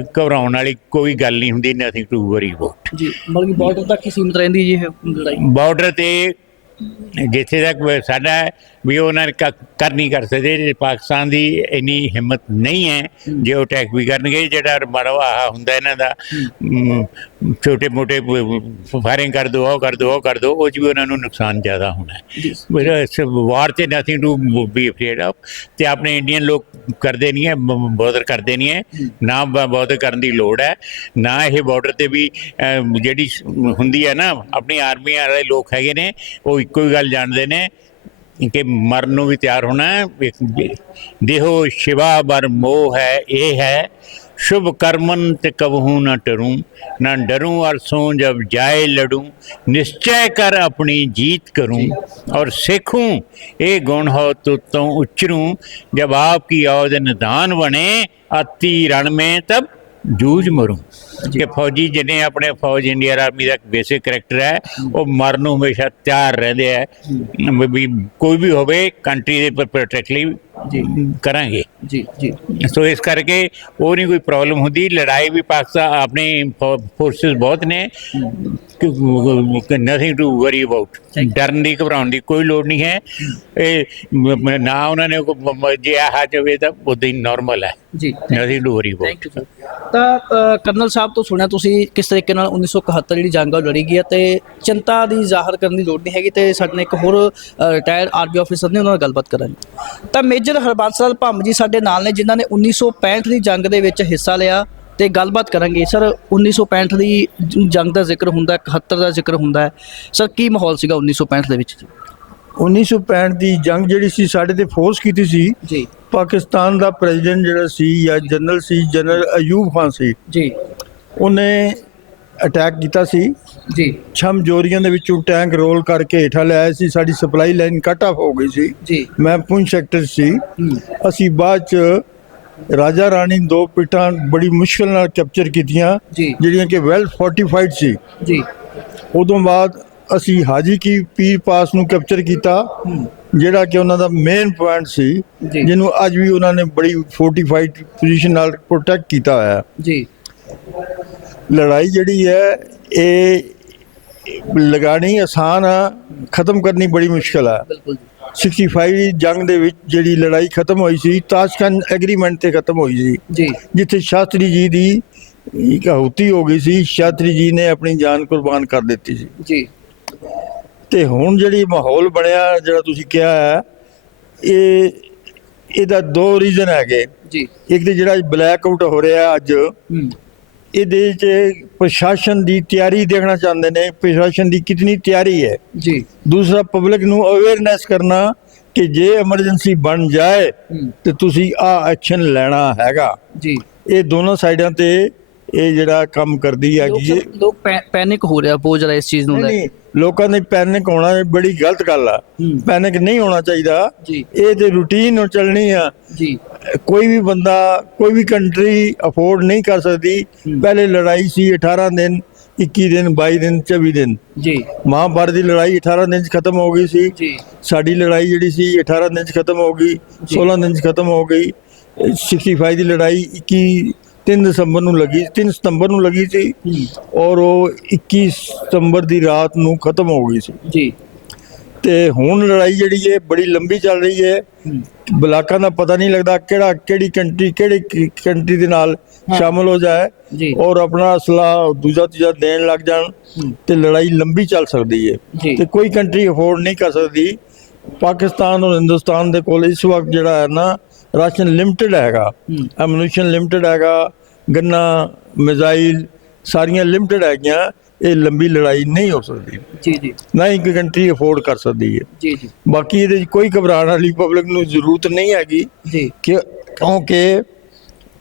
ਘਬਰਾਉਣ ਵਾਲੀ ਕੋਈ ਗੱਲ ਨਹੀਂ ਹੁੰਦੀ ਨਥਿੰਗ ਟੂ ਵਰੀ ਅਬਾਊਟ ਜੀ ਮਤਲਬ ਬਾਰਡਰ ਤੱਕ ਹੀ ਸੀਮਿਤ ਰਹਿੰਦੀ ਜੀ ਇਹ ਲੜਾਈ ਬਾਰਡਰ ਤੇ ਜਿੱਥੇ ਤੱਕ ਸਾਡਾ ਵੀ ਉਹ ਉਹਨਾਂ ਨੇ ਕਰ ਨਹੀਂ ਕਰ ਸਕਦੇ ਜੇ ਪਾਕਿਸਤਾਨ ਦੀ ਇੰਨੀ ਹਿੰਮਤ ਨਹੀਂ ਹੈ ਜੇ ਉਹ ਅਟੈਕ ਵੀ ਕਰਨਗੇ ਜਿਹੜਾ ਮਰਵਾ ਹੁੰਦਾ ਇਹਨਾਂ ਦਾ ਛੋਟੇ ਮੋਟੇ ਫਾਇਰਿੰਗ ਕਰ ਦੋ ਉਹ ਕਰ ਦੋ ਉਹ ਕਰ ਦੋ ਉਹ ਵੀ ਉਹਨਾਂ ਨੂੰ ਨੁਕਸਾਨ ਜ਼ਿਆਦਾ ਹੋਣਾ ਹੈ। ਜੀ। ਮੇਰਾ ਵਾਰ ਤੇ nothing to be afraid of ਤੇ ਆਪਣੇ ਇੰਡੀਅਨ ਲੋਕ ਕਰਦੇ ਨਹੀਂ ਹੈ ਬੋਦਰ ਕਰਦੇ ਨਹੀਂ ਹੈ ਨਾ ਬੋਦਰ ਕਰਨ ਦੀ ਲੋੜ ਹੈ ਨਾ ਇਹ ਬਾਰਡਰ ਤੇ ਵੀ ਜਿਹੜੀ ਹੁੰਦੀ ਹੈ ਨਾ ਆਪਣੀ ਆਰਮੀ ਵਾਲੇ ਲੋਕ ਹੈਗੇ ਨੇ ਉਹ ਇੱਕੋ ਹੀ ਗੱਲ ਜਾਣਦੇ ਨੇ ਕਿ ਮਰਨ ਨੂੰ ਵੀ ਤਿਆਰ ਹੋਣਾ ਹੈ। ਦੇਹੋ ਸ਼ਿਵਾ ਬਰ ਮੋਹ ਹੈ, ਇਹ ਹੈ, ਸ਼ੁਭ ਕਰਮਨ ਤੇ ਕਬਹੂ ਨਾ ਟਰੂ, ਨਾ ਡਰੂ ਅਰਸੋਂ ਜਬ ਜਾਏ ਲੜੂ, ਨਿਸ਼ਚੈ ਕਰ ਆਪਣੀ ਜੀਤ ਕਰੂੰ ਔਰ ਸਿੱਖੂ, ਇਹ ਗੁਣ ਹੋ ਤੁਤੋਂ ਉਚਰੂ, ਜਬ ਆਪ ਕੀ ਔਜ ਨਿਦਾਨ ਬਣੇ, ਅਤੀ ਰਣ ਮੇ ਤਬ ਜੂਝ ਮਰੂ। ਕਿ ਫੌਜੀ ਜਿਹਨੇ ਆਪਣੇ ਫੌਜ ਇੰਡੀਅਨ ਆਰਮੀ ਦਾ ਬੇਸਿਕ ਕਰੈਕਟਰ ਹੈ ਉਹ ਮਰਨ ਨੂੰ ਹਮੇਸ਼ਾ ਤਿਆਰ ਰਹਿੰਦੇ ਆ ਵੀ- ਕੋਈ ਵੀ ਹੋਵੇ ਕੰਟਰੀ ਦੇ ਪ੍ਰੋਟੈਕਟ ਲਈ ਜੀ। ਕਰਾਂਗੇ। ਜੀ ਜੀ। ਸੋ ਇਸ ਕਰਕੇ ਉਹ ਨਹੀਂ ਕੋਈ ਪ੍ਰੋਬਲਮ ਹੁੰਦੀ। ਲੜਾਈ ਵੀ ਪਾਕਿਸਤਾਨ ਆਪਣੇ ਫੋਰਸਸ ਬਹੁਤ ਨੇ। ਨਥਿੰਗ ਟੂ ਵਰੀ ਅਬਾਊਟ ਡਰਨ ਦੀ ਘਬਰਾਉਣ ਦੀ ਕੋਈ ਲੋੜ ਨਹੀਂ ਹੈ। ਇਹ ਨਾ ਉਹਨਾਂ ਨੇ ਜੇ ਆਹ ਜਾਵੇ ਤਾਂ ਉਦਾਂ ਹੀ। ਨਾਰਮਲ ਹੈ ਜੀ ਨਥਿੰਗ ਟੂ ਵਰੀ ਅਬਾਊਟ ਤਾਂ ਕਰਨਲ ਸਾਹਿਬ ਤੋਂ ਸੁਣਿਆ ਤੁਸੀਂ ਕਿਸ ਤਰੀਕੇ ਨਾਲ 1971 ਜਿਹੜੀ ਜੰਗ ਆ ਉਹ ਲੜੀ ਗਈ ਹੈ ਤੇ ਚਿੰਤਾ ਦੀ ਜ਼ਾਹਰ ਕਰਨ ਦੀ ਲੋੜ ਨਹੀਂ ਹੈਗੀ ਤੇ ਸਾਡੇ ਨਾਲ ਇੱਕ ਹੋਰ ਰਿਟਾਇਰਡ ਆਰਮੀ ਅਫੀਸਰ ਨੇ ਉਹਨਾਂ ਨਾਲ ਗੱਲਬਾਤ ਕਰਾਂਗੇ। ਤਾਂ ਮੇਜਰ ਹਰਬੰਸ ਲਾਲ ਭੰਮ ਜੀ ਸਾਡੇ ਨਾਲ ਨੇ ਜਿਨ੍ਹਾਂ ਨੇ 1965 ਦੀ ਜੰਗ ਦੇ ਵਿੱਚ ਹਿੱਸਾ ਲਿਆ ਤੇ ਗੱਲਬਾਤ ਕਰਾਂਗੇ। ਸਰ 1965 ਦੀ ਜੰਗ ਦਾ ਜ਼ਿਕਰ ਹੁੰਦਾ ਹੈ 71 ਦਾ ਜ਼ਿਕਰ ਹੁੰਦਾ ਹੈ। ਸਰ ਕੀ ਮਾਹੌਲ ਸੀਗਾ 1965 ਦੇ ਵਿੱਚ? ਜੀ 1965 ਦੀ ਜੰਗ ਜਿਹੜੀ ਸੀ ਸਾਡੇ ਤੇ ਫੋਰਸ ਕੀਤੀ ਸੀ। ਜੀ। ਪਾਕਿਸਤਾਨ ਦਾ ਪ੍ਰੈਜ਼ੀਡੈਂਟ ਜਿਹੜਾ ਸੀ ਜਾਂ ਜਨਰਲ ਸੀ ਜਨਰਲ ਅਯੂਬ ਖਾਨ ਸੀ। ਜੀ। ਉਹਨੇ ਅਟੈਕ ਕੀਤਾ ਸੀ। ਜੀ। ਛਮ ਜੋਰੀਆਂ ਦੇ ਵਿੱਚੋਂ ਟੈਂਕ ਰੋਲ ਕਰਕੇ ਹੇਠਾਂ ਲਿਆਇਆ ਸੀ। ਸਾਡੀ ਸਪਲਾਈ ਲਾਈਨ ਕੱਟ ਆਫ ਹੋ ਗਈ ਸੀ। ਜੀ। ਮੈਂ ਪੁੰਛ ਸੈਕਟਰ ਸੀ। ਅਸੀਂ ਬਾਅਦ ਚ ਰਾਜਾ ਰਾਣੀ ਦੋ ਪਿੱਟਾਂ ਬੜੀ ਮੁਸ਼ਕਲ ਨਾਲ ਕੈਪਚਰ ਕੀਤੀਆਂ ਜਿਹੜੀਆਂ ਕਿ ਵੈਲ ਫੋਰਟੀਫਾਈਡ ਸੀ। ਜੀ। ਉਦੋਂ ਬਾਅਦ ਅਸੀਂ ਹਾਜੀ ਕੀ ਪੀਰ ਪਾਸ ਨੂੰ ਕੈਪਚਰ ਕੀਤਾ ਜਿਹੜਾ ਕਿ ਉਹਨਾਂ ਦਾ ਮੇਨ ਪੁਆਇੰਟ ਸੀ। ਜਿਹਨੂੰ ਅੱਜ ਵੀ ਉਹਨਾਂ ਨੇ ਬੜੀ ਫੋਰਟੀਫਾਈਡ ਪੋਜੀਸ਼ਨ ਨਾਲ ਪ੍ਰੋਟੈਕਟ ਕੀਤਾ ਹੋਇਆ। ਹੈ ਜੀ। ਲੜਾਈ ਜਿਹੜੀ ਹੈ ਇਹ ਲਗਾਣੀ ਆਸਾਨ ਆ ਖਤਮ ਕਰਨੀ ਬੜੀ ਮੁਸ਼ਕਲ ਆ। ਬਿਲਕੁਲ 65 ਜੰਗ ਦੇ ਵਿੱਚ ਜਿਹੜੀ ਲੜਾਈ ਖਤਮ ਹੋਈ ਸੀ ਤਾਸ਼ਕੰਦ ਐਗਰੀਮੈਂਟ ਤੇ ਖਤਮ ਹੋਈ ਸੀ। ਜੀ। ਜਿੱਥੇ ਸ਼ਾਸਤਰੀ ਜੀ ਦੀ ਇੱਕ ਆਹੂਤੀ ਹੋ ਗਈ ਸੀ ਸ਼ਾਸਤਰੀ ਜੀ ਨੇ ਆਪਣੀ ਜਾਨ ਕੁਰਬਾਨ ਕਰ ਦਿੱਤੀ ਸੀ। ਜੀ। ਤੇ ਹੁਣ ਜਿਹੜੀ ਮਾਹੌਲ ਬਣਿਆ ਜਿਹੜਾ ਤੁਸੀਂ ਕਿਹਾ ਹੈ ਇਹ ਇਹਦਾ ਦੋ ਰੀਜ਼ਨ ਹੈਗੇ। ਜੀ। ਇੱਕ ਤੇ ਜਿਹੜਾ ਬਲੈਕ ਆਊਟ ਹੋ ਰਿਹਾ ਅੱਜ ਇਹਦੇ 'ਚ ਪ੍ਰਸ਼ਾਸਨ ਦੀ ਤਿਆਰੀ ਦੇਖਣਾ ਚਾਹੁੰਦੇ ਨੇ ਪ੍ਰਸ਼ਾਸਨ ਦੀ ਕਿਤਨੀ ਤਿਆਰੀ ਹੈ। ਜੀ। ਦੂਸਰਾ ਪਬਲਿਕ ਨੂੰ ਅਵੇਅਰਨੈਸ ਕਰਨਾ ਕਿ ਜੇ ਐਮਰਜੈਂਸੀ ਬਣ ਜਾਏ ਤੇ ਤੁਸੀਂ ਆ ਐਕਸ਼ਨ ਲੈਣਾ ਹੈਗਾ। ਜੀ। ਇਹ ਦੋਨੋਂ ਸਾਈਡਾਂ ਤੇ ਇਹ ਜਿਹੜਾ ਕੰਮ ਕਰਦੀ ਹੈ। ਸਰ- ਲੋਕ ਪੈਨਿਕ ਹੋ ਰਿਹਾ ਬਹੁਤ ਜ਼ਿਆਦਾ ਇਸ ਚੀਜ਼ ਨੂੰ ਲੈ ਨਹੀਂ ਕੇ। ਲੋਕਾਂ ਨੇ ਪੈਨਿਕ ਹੋਣਾ ਬੜੀ ਗਲਤ ਗੱਲ ਆ। ਪੈਨਿਕ ਨਹੀਂ ਹੋਣਾ ਚਾਹੀਦਾ। ਇਹ ਤੇ ਰੂਟੀਨ ਚੱਲਣੀ ਆ। ਕੋਈ ਵੀ ਬੰਦਾ ਕੋਈ ਵੀ ਕੰਟਰੀ ਅਫੋਰਡ ਨਹੀਂ ਕਰ ਸਕਦੀ। ਪਹਿਲੇ ਲੜਾਈ ਸੀ 18 ਦਿਨ 21 ਦਿਨ 22 ਦਿਨ 24 ਦਿਨ। ਜੀ। ਮਹਾਭਾਰਤ ਦੀ ਲੜਾਈ 18 ਦਿਨ ਚ ਖਤਮ ਹੋ ਗਈ ਸੀ। ਜੀ। ਸਾਡੀ ਲੜਾਈ ਜਿਹੜੀ ਸੀ 18 ਦਿਨ ਚ ਖਤਮ ਹੋ ਗਈ 16 ਦਿਨ ਚ ਖਤਮ ਹੋ ਗਈ। 65 ਦੀ ਲੜਾਈ 21 3 ਦਸੰਬਰ ਨੂੰ ਲੱਗੀ 3 ਸਤੰਬਰ ਨੂੰ ਲੱਗੀ ਸੀ। ਔਰ ਉਹ 21 ਸਤੰਬਰ ਦੀ ਰਾਤ ਨੂੰ ਖਤਮ ਹੋ ਗਈ ਸੀ। ਜੀ। ਤੇ ਹੁਣ ਲੜਾਈ ਜਿਹੜੀ ਹੈ ਬੜੀ ਲੰਬੀ ਚੱਲ ਰਹੀ ਹੈ। ਬਲਾਕਾਂ ਦਾ ਪਤਾ ਨਹੀਂ ਲੱਗਦਾ ਕਿਹੜਾ ਕਿਹੜੀ ਕੰਟਰੀ ਕਿਹੜੀ ਕੰਟਰੀ ਦੇ ਨਾਲ। ਸ਼ਾਮਲ ਹੋ ਜਾਏ ਔਰ ਆਪਣਾ ਅਸਲਾ ਦੂਜਾ ਤੀਜਾ ਦੇਣ ਲੱਗ ਜਾਣ ਤੇ ਲੜਾਈ ਲੰਬੀ ਚੱਲ ਸਕਦੀ ਹੈ ਤੇ ਕੋਈ ਕੰਟਰੀ ਅਫੋਰਡ ਨਹੀਂ ਕਰ ਸਕਦੀ। ਪਾਕਿਸਤਾਨ ਔਰ ਹਿੰਦੁਸਤਾਨ ਦੇ ਕੋਲ ਇਸ ਵਕਤ ਜਿਹੜਾ ਹੈ ਨਾ ਰਾਸ਼ਨ ਲਿਮਟਿਡ ਹੈਗਾ। ਐਮੂਨੀਸ਼ਨ ਲਿਮਟਿਡ ਹੈਗਾ ਗੰਨਾ ਮਿਜ਼ਾਈਲ ਸਾਰੀਆਂ ਲਿਮਟਿਡ ਹੈਗੀਆਂ। ਇਹ ਲੰਬੀ ਲੜਾਈ ਨਹੀਂ ਹੋ ਸਕਦੀ। ਜੀ ਜੀ। ਨਾ ਹੀ ਕੋਈ ਕੰਟਰੀ ਅਫੋਰਡ ਕਰ ਸਕਦੀ ਹੈ। ਜੀ ਜੀ। ਬਾਕੀ ਇਹਦੇ 'ਚ ਕੋਈ ਘਬਰਾਉਣ ਵਾਲੀ ਪਬਲਿਕ ਨੂੰ ਜ਼ਰੂਰਤ ਨਹੀਂ ਹੈਗੀ ਜੀ। ਕਿਉਂਕਿ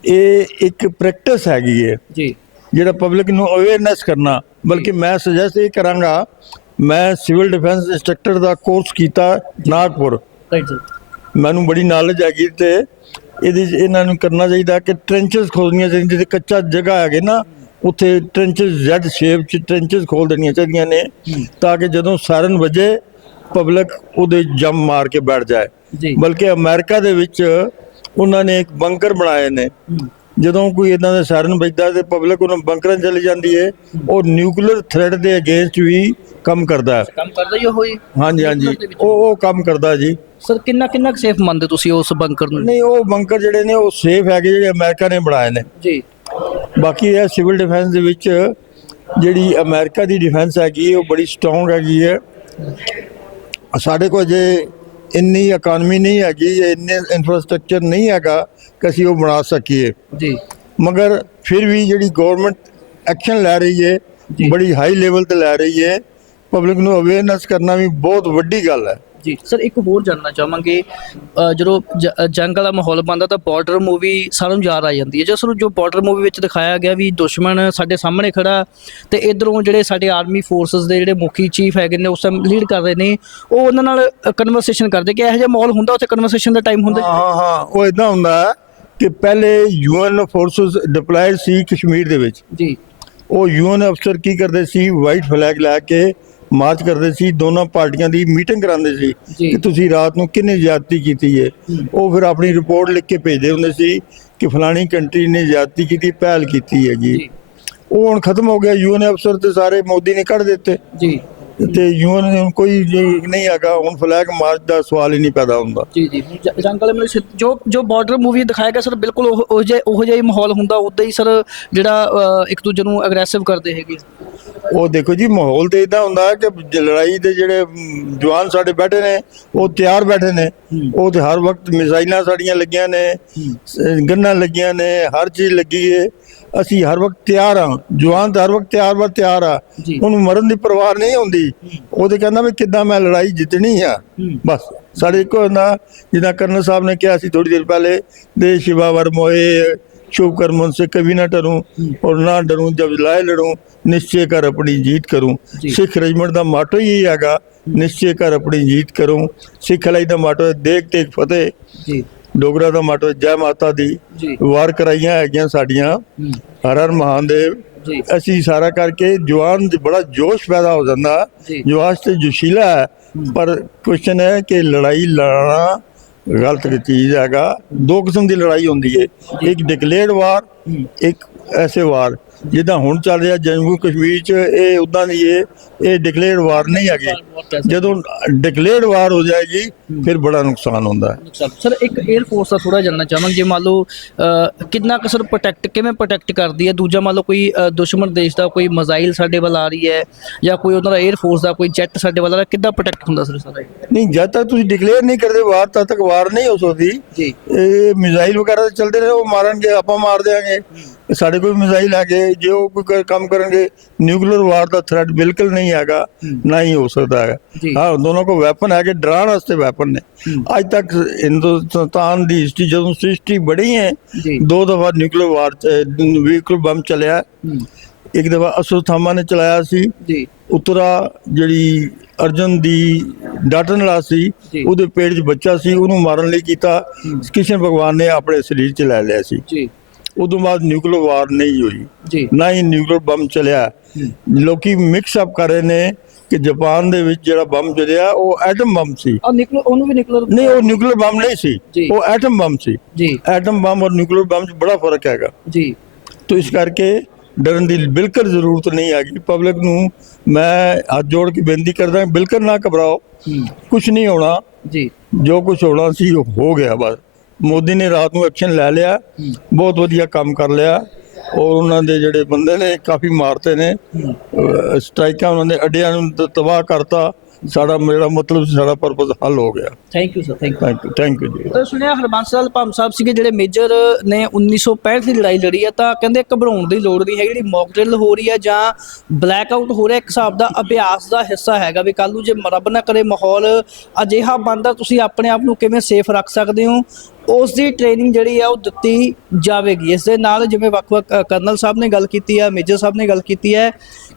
ਇਹ ਇੱਕ ਪ੍ਰੈਕਟਿਸ ਹੈਗੀ ਹੈ। ਜੀ। ਜਿਹੜਾ ਪਬਲਿਕ ਨੂੰ ਅਵੇਅਰਨੈਸ ਕਰਨਾ। ਬਲਕਿ ਮੈਂ ਸੁਜੈਸਟ ਇਹ ਕਰਾਂਗਾ ਮੈਂ ਸਿਵਲ ਡਿਫੈਂਸ ਇੰਸਟ੍ਰਕਟਰ ਦਾ ਕੋਰਸ ਕੀਤਾ ਨਾਗਪੁਰ। ਰਾਈਟ ਸਰ ਮੈਨੂੰ ਬੜੀ ਨੌਲੇਜ ਹੈਗੀ ਤੇ ਇਹਦੇ ਇਹਨਾਂ ਨੂੰ ਕਰਨਾ ਚਾਹੀਦਾ ਕਿ ਟ੍ਰੈਂਚਸ ਖੋਦਣੀਆਂ ਚਾਹੀਦੀਆਂ ਜਿੱਥੇ ਕੱਚਾ ਜਗ੍ਹਾ ਹੈਗੇ ਨਾ ਉੱਥੇ ਟ੍ਰੈਂਚਸ ਜ਼ੈਡ ਸ਼ੇਪ 'ਚ ਟ੍ਰੈਂਚਸ ਖੋਲ ਦੇਣੀਆਂ ਚਾਹੀਦੀਆਂ ਨੇ ਤਾਂ ਕਿ ਜਦੋਂ ਸਾਰਨ ਵੱਜੇ ਪਬਲਿਕ ਉਹਦੇ ਜੰਮ ਮਾਰ ਕੇ ਬੈਠ ਜਾਏ। ਬਲਕਿ ਅਮਰੀਕਾ ਦੇ ਵਿੱਚ ਉਹਨਾਂ ਨੇ ਇੱਕ ਬੰਕਰ ਬਣਾਏ ਨੇ। ਜਦੋਂ ਕੋਈ ਇਦਾਂ ਦਾ ਸਾਰਨ ਵੱਜਦਾ ਤੇ ਪਬਲਿਕ ਉਹਨਾਂ ਬੰਕਰਾਂ 'ਚ ਚਲੀ ਜਾਂਦੀ ਹੈ। ਉਹ ਨਿਊਕਲੀਅਰ ਥ੍ਰੈਟ ਦੇ ਅਗੇਂਸਟ ਵੀ ਕੰਮ ਕਰਦਾ। ਹੈ ਕੰਮ ਕਰਦਾ ਹੀ ਉਹ? ਹੀ ਹਾਂਜੀ। ਹਾਂਜੀ। ਉਹ ਉਹ ਕੰਮ ਕਰਦਾ ਜੀ। ਸਰ ਕਿੰਨਾ ਕਿੰਨਾ ਸੇਫ ਮੰਨਦੇ ਤੁਸੀਂ ਉਸ ਬੰਕਰ ਨੂੰ? ਨਹੀਂ ਉਹ ਬੰਕਰ ਜਿਹੜੇ ਨੇ ਉਹ ਸੇਫ ਹੈਗੇ ਜਿਹੜੇ ਅਮਰੀਕਾ ਨੇ ਬਣਾਏ ਨੇ। ਜੀ। ਬਾਕੀ ਇਹ ਸਿਵਲ ਡਿਫੈਂਸ ਦੇ ਵਿੱਚ ਜਿਹੜੀ ਅਮਰੀਕਾ ਦੀ ਡਿਫੈਂਸ ਹੈਗੀ ਉਹ ਬੜੀ ਸਟਰੋਂਗ ਹੈਗੀ ਹੈ। ਸਾਡੇ ਕੋਲ ਜੇ ਇੰਨੀ ਇਕਨੋਮੀ ਨਹੀਂ ਹੈਗੀ ਜਾਂ ਇੰਨੇ ਇਨਫਰਾਸਟ੍ਰਕਚਰ ਨਹੀਂ ਹੈਗਾ ਕਿ ਅਸੀਂ ਉਹ ਬਣਾ ਸਕੀਏ। ਜੀ। ਮਗਰ ਫਿਰ ਵੀ ਜਿਹੜੀ ਗਵਰਨਮੈਂਟ ਐਕਸ਼ਨ ਲੈ ਰਹੀ ਹੈ। ਬੜੀ ਹਾਈ ਲੈਵਲ ਤੇ ਲੈ ਰਹੀ ਹੈ। ਪਬਲਿਕ ਨੂੰ ਅਵੇਅਰਨੈਸ ਕਰਨਾ ਵੀ ਬਹੁਤ ਵੱਡੀ ਗੱਲ ਹੈ। ਜੀ। ਸਰ ਇੱਕ ਹੋਰ ਜਾਨਣਾ ਚਾਹਾਂਗੇ। ਅ, ਜਦੋਂ ਜ- ਜੰਗ ਵਾਲਾ ਮਾਹੌਲ ਬਣਦਾ ਤਾਂ ਬਾਰਡਰ ਮੂਵੀ ਸਾਰਿਆਂ ਨੂੰ ਯਾਦ ਆ ਜਾਂਦੀ ਹੈ। ਜਿਸ ਨੂੰ ਜੋ ਬਾਰਡਰ ਮੂਵੀ ਵਿੱਚ ਦਿਖਾਇਆ ਗਿਆ ਵੀ ਦੁਸ਼ਮਣ ਸਾਡੇ ਸਾਹਮਣੇ ਖੜਾ ਤੇ ਇਧਰੋਂ ਜਿਹੜੇ ਸਾਡੇ ਆਰਮੀ ਫੋਰਸਸ ਦੇ ਜਿਹੜੇ ਮੁਖੀ ਚੀਫ ਹੈਗੇ ਨੇ ਉਸ ਟਾਈਮ ਲੀਡ ਕਰ ਰਹੇ ਨੇ ਉਹ ਉਹਨਾਂ ਨਾਲ ਕਨਵਰਸੇਸ਼ਨ ਕਰਦੇ ਕਿ ਇਹੋ ਜਿਹਾ ਮਾਹੌਲ ਹੁੰਦਾ ਉੱਥੇ ਕਨਵਰਸੇਸ਼ਨ ਦਾ ਟਾਈਮ ਹੁੰਦਾ? ਹਾਂ ਹਾਂ ਹਾਂ ਉਹ ਇਦਾਂ ਹੁੰਦਾ ਹੈ ਕਿ ਪਹਿਲੇ ਯੂਐਨ ਫੋਰਸਸ ਡਿਪਲਾਈਡ ਸੀ ਕਸ਼ਮੀਰ ਦੇ ਵਿੱਚ। ਜੀ। ਉਹ ਯੂਐਨ ਅਫਸਰ ਕੀ ਕਰਦੇ ਸੀ? ਵਾਈਟ ਫਲੈਗ ਲੈ ਕੇ ਮਾਰਚ ਕਰਦੇ ਸੀ ਦੋਨਾਂ ਪਾਰਟੀਆਂ ਦੀ ਮੀਟਿੰਗ ਕਰਾਉਂਦੇ ਸੀ। ਕਿ ਤੁਸੀਂ ਰਾਤ ਨੂੰ ਕਿੰਨੇ ਜ਼ਿਆਦਤੀ ਕੀਤੀ ਹੈ। ਉਹ ਫਿਰ ਆਪਣੀ ਰਿਪੋਰਟ ਲਿਖ ਕੇ ਭੇਜਦੇ ਹੁੰਦੇ ਸੀ ਕਿ ਫਲਾਣੀ ਕੰਟਰੀ ਨੇ ਜ਼ਿਆਦਤੀ ਕੀਤੀ ਪਹਿਲ ਕੀਤੀ ਹੈਗੀ। ਜੀ। ਉਹ ਹੁਣ ਖਤਮ ਹੋ ਗਿਆ ਯੂਐਨ ਅਫਸਰ ਤੇ ਸਾਰੇ ਮੋਦੀ ਨੇ ਕੱਢ ਦਿੱਤੇ। ਜੀ। ਤੇ ਯੂਐਨ ਨੇ ਹੁਣ ਕੋਈ ਨਹੀਂ ਹੈਗਾ ਹੁਣ ਫਲੈਗ ਮਾਰਚ ਦਾ ਸਵਾਲ ਹੀ ਨਹੀਂ ਪੈਦਾ ਹੁੰਦਾ। ਜੀ ਜੀ ਜ- ਜੰਗ ਵਾਲੇ ਮੈਨੂੰ ਜੋ ਜੋ ਬਾਰਡਰ ਮੂਵੀ ਦਿਖਾਇਆ ਗਿਆ ਸਰ ਬਿਲਕੁਲ ਉਹ ਉਹ ਜਿਹਾ ਉਹ ਜਿਹਾ ਹੀ ਮਾਹੌਲ ਹੁੰਦਾ ਉਦਾਂ ਹੀ ਸਰ ਜਿਹੜਾ ਇੱਕ ਦੂਜੇ ਨੂੰ ਅਗਰੈਸਿਵ ਕਰਦੇ ਹੈਗੇ। ਉਹ ਦੇਖੋ ਜੀ ਮਾਹੌਲ ਤੇ ਇਦਾਂ ਹੁੰਦਾ ਕਿ ਲੜਾਈ ਦੇ ਜਿਹੜੇ ਜਵਾਨ ਸਾਡੇ ਬੈਠੇ ਨੇ ਉਹ ਤਿਆਰ ਬੈਠੇ ਨੇ। ਉਹ ਤੇ ਹਰ ਵਕਤ ਮਿਜ਼ਾਈਲਾਂ ਸਾਡੀਆਂ ਲੱਗੀਆਂ ਨੇ ਗੰਨਾਂ ਲੱਗੀਆਂ ਨੇ ਹਰ ਚੀਜ਼ ਲੱਗੀ ਹੈ ਅਸੀਂ ਹਰ ਵਕਤ ਤਿਆਰ ਆ ਜਵਾਨ ਤਾਂ ਹਰ ਵਕਤ ਤਿਆਰ ਬਰ ਤਿਆਰ ਆ। ਉਹਨੂੰ ਮਰਨ ਦੀ ਪਰਵਾਹ ਨਹੀਂ ਹੁੰਦੀ। ਉਹ ਕਹਿੰਦਾ ਵੀ ਕਿੱਦਾਂ ਮੈਂ ਲੜਾਈ ਜਿੱਤਣੀ ਆ। ਬਸ। ਸਾਡੇ ਕੋ ਨਾ ਜਿਦਾ ਕਰਨ ਸਾਹਿਬ ਨੇ ਕਿਹਾ ਸੀ ਥੋੜੀ ਦੇਰ ਪਹਿਲੇ ਦੇ ਸ਼ਿਵਾ ਵਰਮੋਏ ਸ਼ੁਭ ਕਰਮ ਸੇ ਕਵੀ ਨਾ ਡਰੂੰ ਔਰ ਨਾ ਡਰੂੰ ਜਬ ਲਾਇ ਲੜੂੰ ਨਿਸ਼ਚੈ ਕਰ ਆਪਣੀ ਜੀਤ ਕਰੂੰ। ਸਿੱਖ ਰਜਮੈਂਟ ਦਾ ਮਾਟੋ ਹੀ ਹੈਗਾ। ਨਿਸ਼ਚੈ ਕਰ ਆਪਣੀ ਜੀਤ ਕਰੂੰ। ਸਿੱਖ ਲਈ ਦਾ ਮਾਟੋ ਦੇਖ ਤੇ ਫਤਿਹ। ਡੋਗਰਾ ਦਾ ਮਾਟੋ ਜੈ ਮਾਤਾ ਦੀ ਵਾਰ ਕਰਾਈਆਂ ਹੈਗੀਆਂ ਸਾਡੀਆਂ। ਹਰ ਹਰ ਮਹਾਦੇਵ ਜੀ। ਅਸੀਂ ਸਾਰਾ ਕਰਕੇ ਜਵਾਨ 'ਚ ਬੜਾ ਜੋਸ਼ ਪੈਦਾ ਹੋ ਜਾਂਦਾ। ਜਵਾਸ਼ ਤੇ ਜੋਸ਼ੀਲਾ ਹੈ। ਪਰ ਕੁਐਸਚਨ ਹੈ ਕਿ ਲੜਾਈ ਲੜਨਾ ਗਲਤ ਚੀਜ਼ ਹੈਗਾ। ਦੋ ਕਿਸਮ ਦੀ ਲੜਾਈ ਹੁੰਦੀ ਹੈ। ਇੱਕ ਡਿਕਲੇਅਰਡ ਵਾਰ ਇੱਕ ਐਸੇ ਵਾਰ। ਜਿੱਦਾਂ ਹੁਣ ਚੱਲ ਰਿਹਾ ਜੰਮੂ ਕਸ਼ਮੀਰ 'ਚ ਇਹ ਉਦਾਂ ਦੀ ਇਹ ਇਹ ਡਿਕਲੇਅਰ ਵਾਰ ਨਹੀਂ ਹੈਗੀ। ਜਦੋਂ ਡਿਕਲੇਅਰ ਵਾਰ ਹੋ ਜਾਏਗੀ ਫਿਰ ਬੜਾ ਨੁਕਸਾਨ ਹੁੰਦਾ। ਹੈ ਸਰ ਇੱਕ 에ਅਰ ਫੋਰਸ ਦਾ ਥੋੜਾ ਜਾਨਣਾ ਚਾਹਾਂਗੇ ਜੇ ਮੰਨ ਲਓ ਕਿੰਨਾ ਕੁ ਸਰ ਪ੍ਰੋਟੈਕਟ ਕਿਵੇਂ ਪ੍ਰੋਟੈਕਟ ਕਰਦੀ ਹੈ? ਦੂਜਾ ਮੰਨ ਲਓ ਕੋਈ ਦੁਸ਼ਮਣ ਦੇਸ਼ ਦਾ ਕੋਈ ਮਿਜ਼ਾਈਲ ਸਾਡੇ ਵੱਲ ਆ ਰਹੀ ਹੈ ਜਾਂ ਕੋਈ ਉਹਨਾਂ ਦਾ 에ਅਰ ਫੋਰਸ ਦਾ ਕੋਈ ਜੈਟ ਸਾਡੇ ਵੱਲ ਆ ਰਿਹਾ ਕਿੱਦਾਂ ਪ੍ਰੋਟੈਕਟ ਹੁੰਦਾ ਸਰ ਸਾਰਾ? ਨਹੀਂ ਜਦ ਤੱਕ ਤੁਸੀਂ ਡਿਕਲੇਅਰ ਨਹੀਂ ਕਰਦੇ ਵਾਰ ਤਦ ਤੱਕ ਵਾਰ ਨਹੀਂ ਹੋ ਸਕਦੀ। ਜੀ। ਇਹ ਮਿਜ਼ਾਈਲ ਵਗੈਰਾ ਚੱਲਦੇ ਰਹੇ ਉਹ ਮਾਰਨਗੇ ਆਪਾਂ ਮਾਰ ਦੇਾਂਗੇ ਸਾਡੇ ਕੋਲ ਮਿਜ਼ਾਈਲ ਹੈਗੇ ਜੇ ਉਹ ਕੋਈ ਕੰਮ ਕਰਨਗੇ ਨਿਊਕਲੀਅਰ ਵਾਰ ਦਾ ਥ੍ਰੈਟ ਬਿਲਕੁਲ ਨਹੀਂ ਹੈਗਾ ਨਾ ਹੀ ਹੋ ਸਕਦਾ ਹੈ। ਹਾਂ ਦੋਨੋਂ ਕੋ ਵੈਪਨ ਹੈਗੇ ਡਰਾਉਣ ਵਾਸਤੇ ਵੈਪਨ ਨੇ। ਅੱਜ ਤੱਕ ਹਿੰਦੁਸਤਾਨ ਦੀ ਹਿਸਟਰੀ ਜਦੋਂ ਸ੍ਰਿਸ਼ਟੀ ਬੜੀ ਹੈ ਦੋ ਦਫਾ ਨਿਊਕਲੀਅਰ ਵਾਰ ਨਿਊਕਲੀਅਰ ਬੰਬ ਚੱਲਿਆ। ਇੱਕ ਦਫਾ ਅਸੁਥਾਮਾ ਨੇ ਚਲਾਇਆ ਸੀ। ਜੀ। ਉਤਰਾ ਜਿਹੜੀ ਅਰਜਨ ਦੀ ਡਾਟਨ ਵਾਲਾ ਸੀ। ਉਹਦੇ ਪੇਟ 'ਚ ਬੱਚਾ ਸੀ ਉਹਨੂੰ ਮਾਰਨ ਲਈ ਕੀਤਾ। ਕ੍ਰਿਸ਼ਨ ਭਗਵਾਨ ਨੇ ਆਪਣੇ ਸਰੀਰ 'ਚ ਲੈ ਲਿਆ ਸੀ। ਜੀ। ਉਦੋਂ ਬਾਅਦ ਨਿਊਕਲੀਅਰ ਵਾਰ ਨਹੀਂ ਹੋਈ। ਜੀ। ਨਾ ਹੀ ਨਿਊਕਲੀਅਰ ਬੰਬ ਚੱਲਿਆ। ਲੋਕੀ ਮਿਕਸ ਅਪ ਕਰ ਰਹੇ ਨੇ ਕਿ ਜਾਪਾਨ ਦੇ ਵਿੱਚ ਜਿਹੜਾ ਬੰਬ ਚੱਲਿਆ ਉਹ ਐਟਮ ਬੰਬ ਸੀ। ਆ ਨਿਕਲ ਉਹਨੂੰ ਵੀ ਨਿਕਲ ਨਹੀਂ ਉਹ ਨਿਊਕਲੀਅਰ ਬੰਬ ਨਹੀਂ ਸੀ। ਉਹ ਐਟਮ ਬੰਬ ਸੀ। ਜੀ। ਐਟਮ ਬੰਬ ਔਰ ਨਿਊਕਲੀਅਰ ਬੰਬ 'ਚ ਬੜਾ ਫ਼ਰਕ ਹੈਗਾ। ਜੀ। ਤੋ ਇਸ ਕਰਕੇ ਡਰਨ ਦੀ ਬਿਲਕੁਲ ਜ਼ਰੂਰਤ ਨਹੀਂ ਹੈਗੀ। ਪਬਲਿਕ ਨੂੰ ਮੈਂ ਹੱਥ ਜੋੜ ਕੇ ਬੇਨਤੀ ਕਰਦਾ ਬਿਲਕੁਲ ਨਾ ਘਬਰਾਓ। ਕੁਝ ਨਹੀਂ ਹੋਣਾ। ਜੀ। ਜੋ ਕੁਝ ਹੋਣਾ ਸੀ ਉਹ ਹੋ ਗਿਆ ਬਸ। ਮੋਦੀ ਨੇ ਰਾਤ ਨੂੰ ਐਕਸ਼ਨ ਲੈ ਲਿਆ। ਬਹੁਤ ਵਧੀਆ ਕੰਮ ਕਰ ਲਿਆ। ਔਰ ਉਹਨਾਂ ਦੇ ਜਿਹੜੇ ਬੰਦੇ ਨੇ ਕਾਫੀ ਮਾਰਤੇ ਨੇ। ਸਟ੍ਰਾਈਕਾਂ ਉਹਨਾਂ ਦੇ ਅੱਡਿਆਂ ਨੂੰ ਤਬਾਹ ਕਰਤਾ। ਸਾਡਾ ਮੇਰਾ ਮਤਲਬ ਸਾਡਾ ਪਰਪਸ ਹੱਲ ਹੋ ਗਿਆ। Thank you sir thank you thank you ਜੀ। ਤਾਂ ਸੁਣਿਆ ਹਰਬੰਸ ਲਾਲ ਭੰਮ ਸਾਹਿਬ ਸੀਗੇ ਜਿਹੜੇ ਮੇਜਰ ਨੇ 1965 ਦੀ ਲੜਾਈ ਲੜੀ ਹੈ ਤਾਂ ਕਹਿੰਦੇ ਘਬਰਾਉਣ ਦੀ ਲੋੜ ਨਹੀਂ ਹੈ ਜਿਹੜੀ ਮੌਕ ਡਰਿਲ ਹੋ ਰਹੀ ਹੈ ਜਾਂ ਬਲੈਕ ਆਊਟ ਹੋ ਰਿਹਾ ਇੱਕ ਹਿਸਾਬ ਦਾ ਅਭਿਆਸ ਦਾ ਹਿੱਸਾ ਹੈਗਾ ਵੀ ਕੱਲ ਨੂੰ ਜੇ ਰੱਬ ਨਾ ਕਰੇ ਮਾਹੌਲ ਅਜਿਹਾ ਬਣਦਾ ਤੁਸੀਂ ਆਪਣੇ ਆਪ ਨੂੰ ਕਿਵੇਂ ਸੇਫ ਰੱਖ ਸਕਦੇ ਹੋ? ਉਸ ਦੀ ਟ੍ਰੇਨਿੰਗ ਜਿਹੜੀ ਆ ਉਹ ਦਿੱਤੀ ਜਾਵੇਗੀ। ਇਸ ਦੇ ਨਾਲ ਜਿਵੇਂ ਵੱਖ-ਵੱਖ ਕਰਨਲ ਸਾਹਿਬ ਨੇ ਗੱਲ ਕੀਤੀ ਹੈ ਮੇਜਰ ਸਾਹਿਬ ਨੇ ਗੱਲ ਕੀਤੀ ਹੈ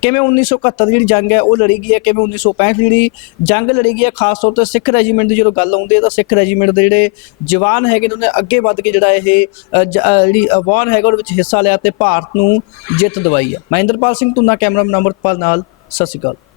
ਕਿਵੇਂ 1971 ਦੀ ਜਿਹੜੀ ਜੰਗ ਹੈ ਉਹ ਲੜੀ ਗਈ ਹੈ ਕਿਵੇਂ 1965 ਦੀ ਜਿਹੜੀ ਜੰਗ ਲੜੀ ਗਈ ਹੈ ਖਾਸ ਤੌਰ ਤੇ ਸਿੱਖ ਰੈਜੀਮੈਂਟ ਦੀ ਜਦੋਂ ਗੱਲ ਆਉਂਦੀ ਹੈ ਤਾਂ ਸਿੱਖ ਰੈਜੀਮੈਂਟ ਦੇ ਜਿਹੜੇ ਜਵਾਨ ਹੈਗੇ ਨੇ, ਉਹਨੇ ਅੱਗੇ ਵੱਧ ਕੇ ਜਿਹੜਾ ਇਹ ਜਿਹੜੀ ਵਾਰ ਹੈਗਾ ਉਹਦੇ ਵਿੱਚ ਹਿੱਸਾ ਲਿਆ ਤੇ ਭਾਰਤ ਨੂੰ ਜਿੱਤ ਦਿਵਾਈ ਹੈ ਮਹਿੰਦਰਪਾਲ ਸਿੰਘ ਤੁਨਾ ਕੈਮਰਾਮੈਨ ਅਮਰਪਾਲ ਨਾਲ, ਸਤਿ ਸ਼੍ਰੀ ਅਕਾਲ।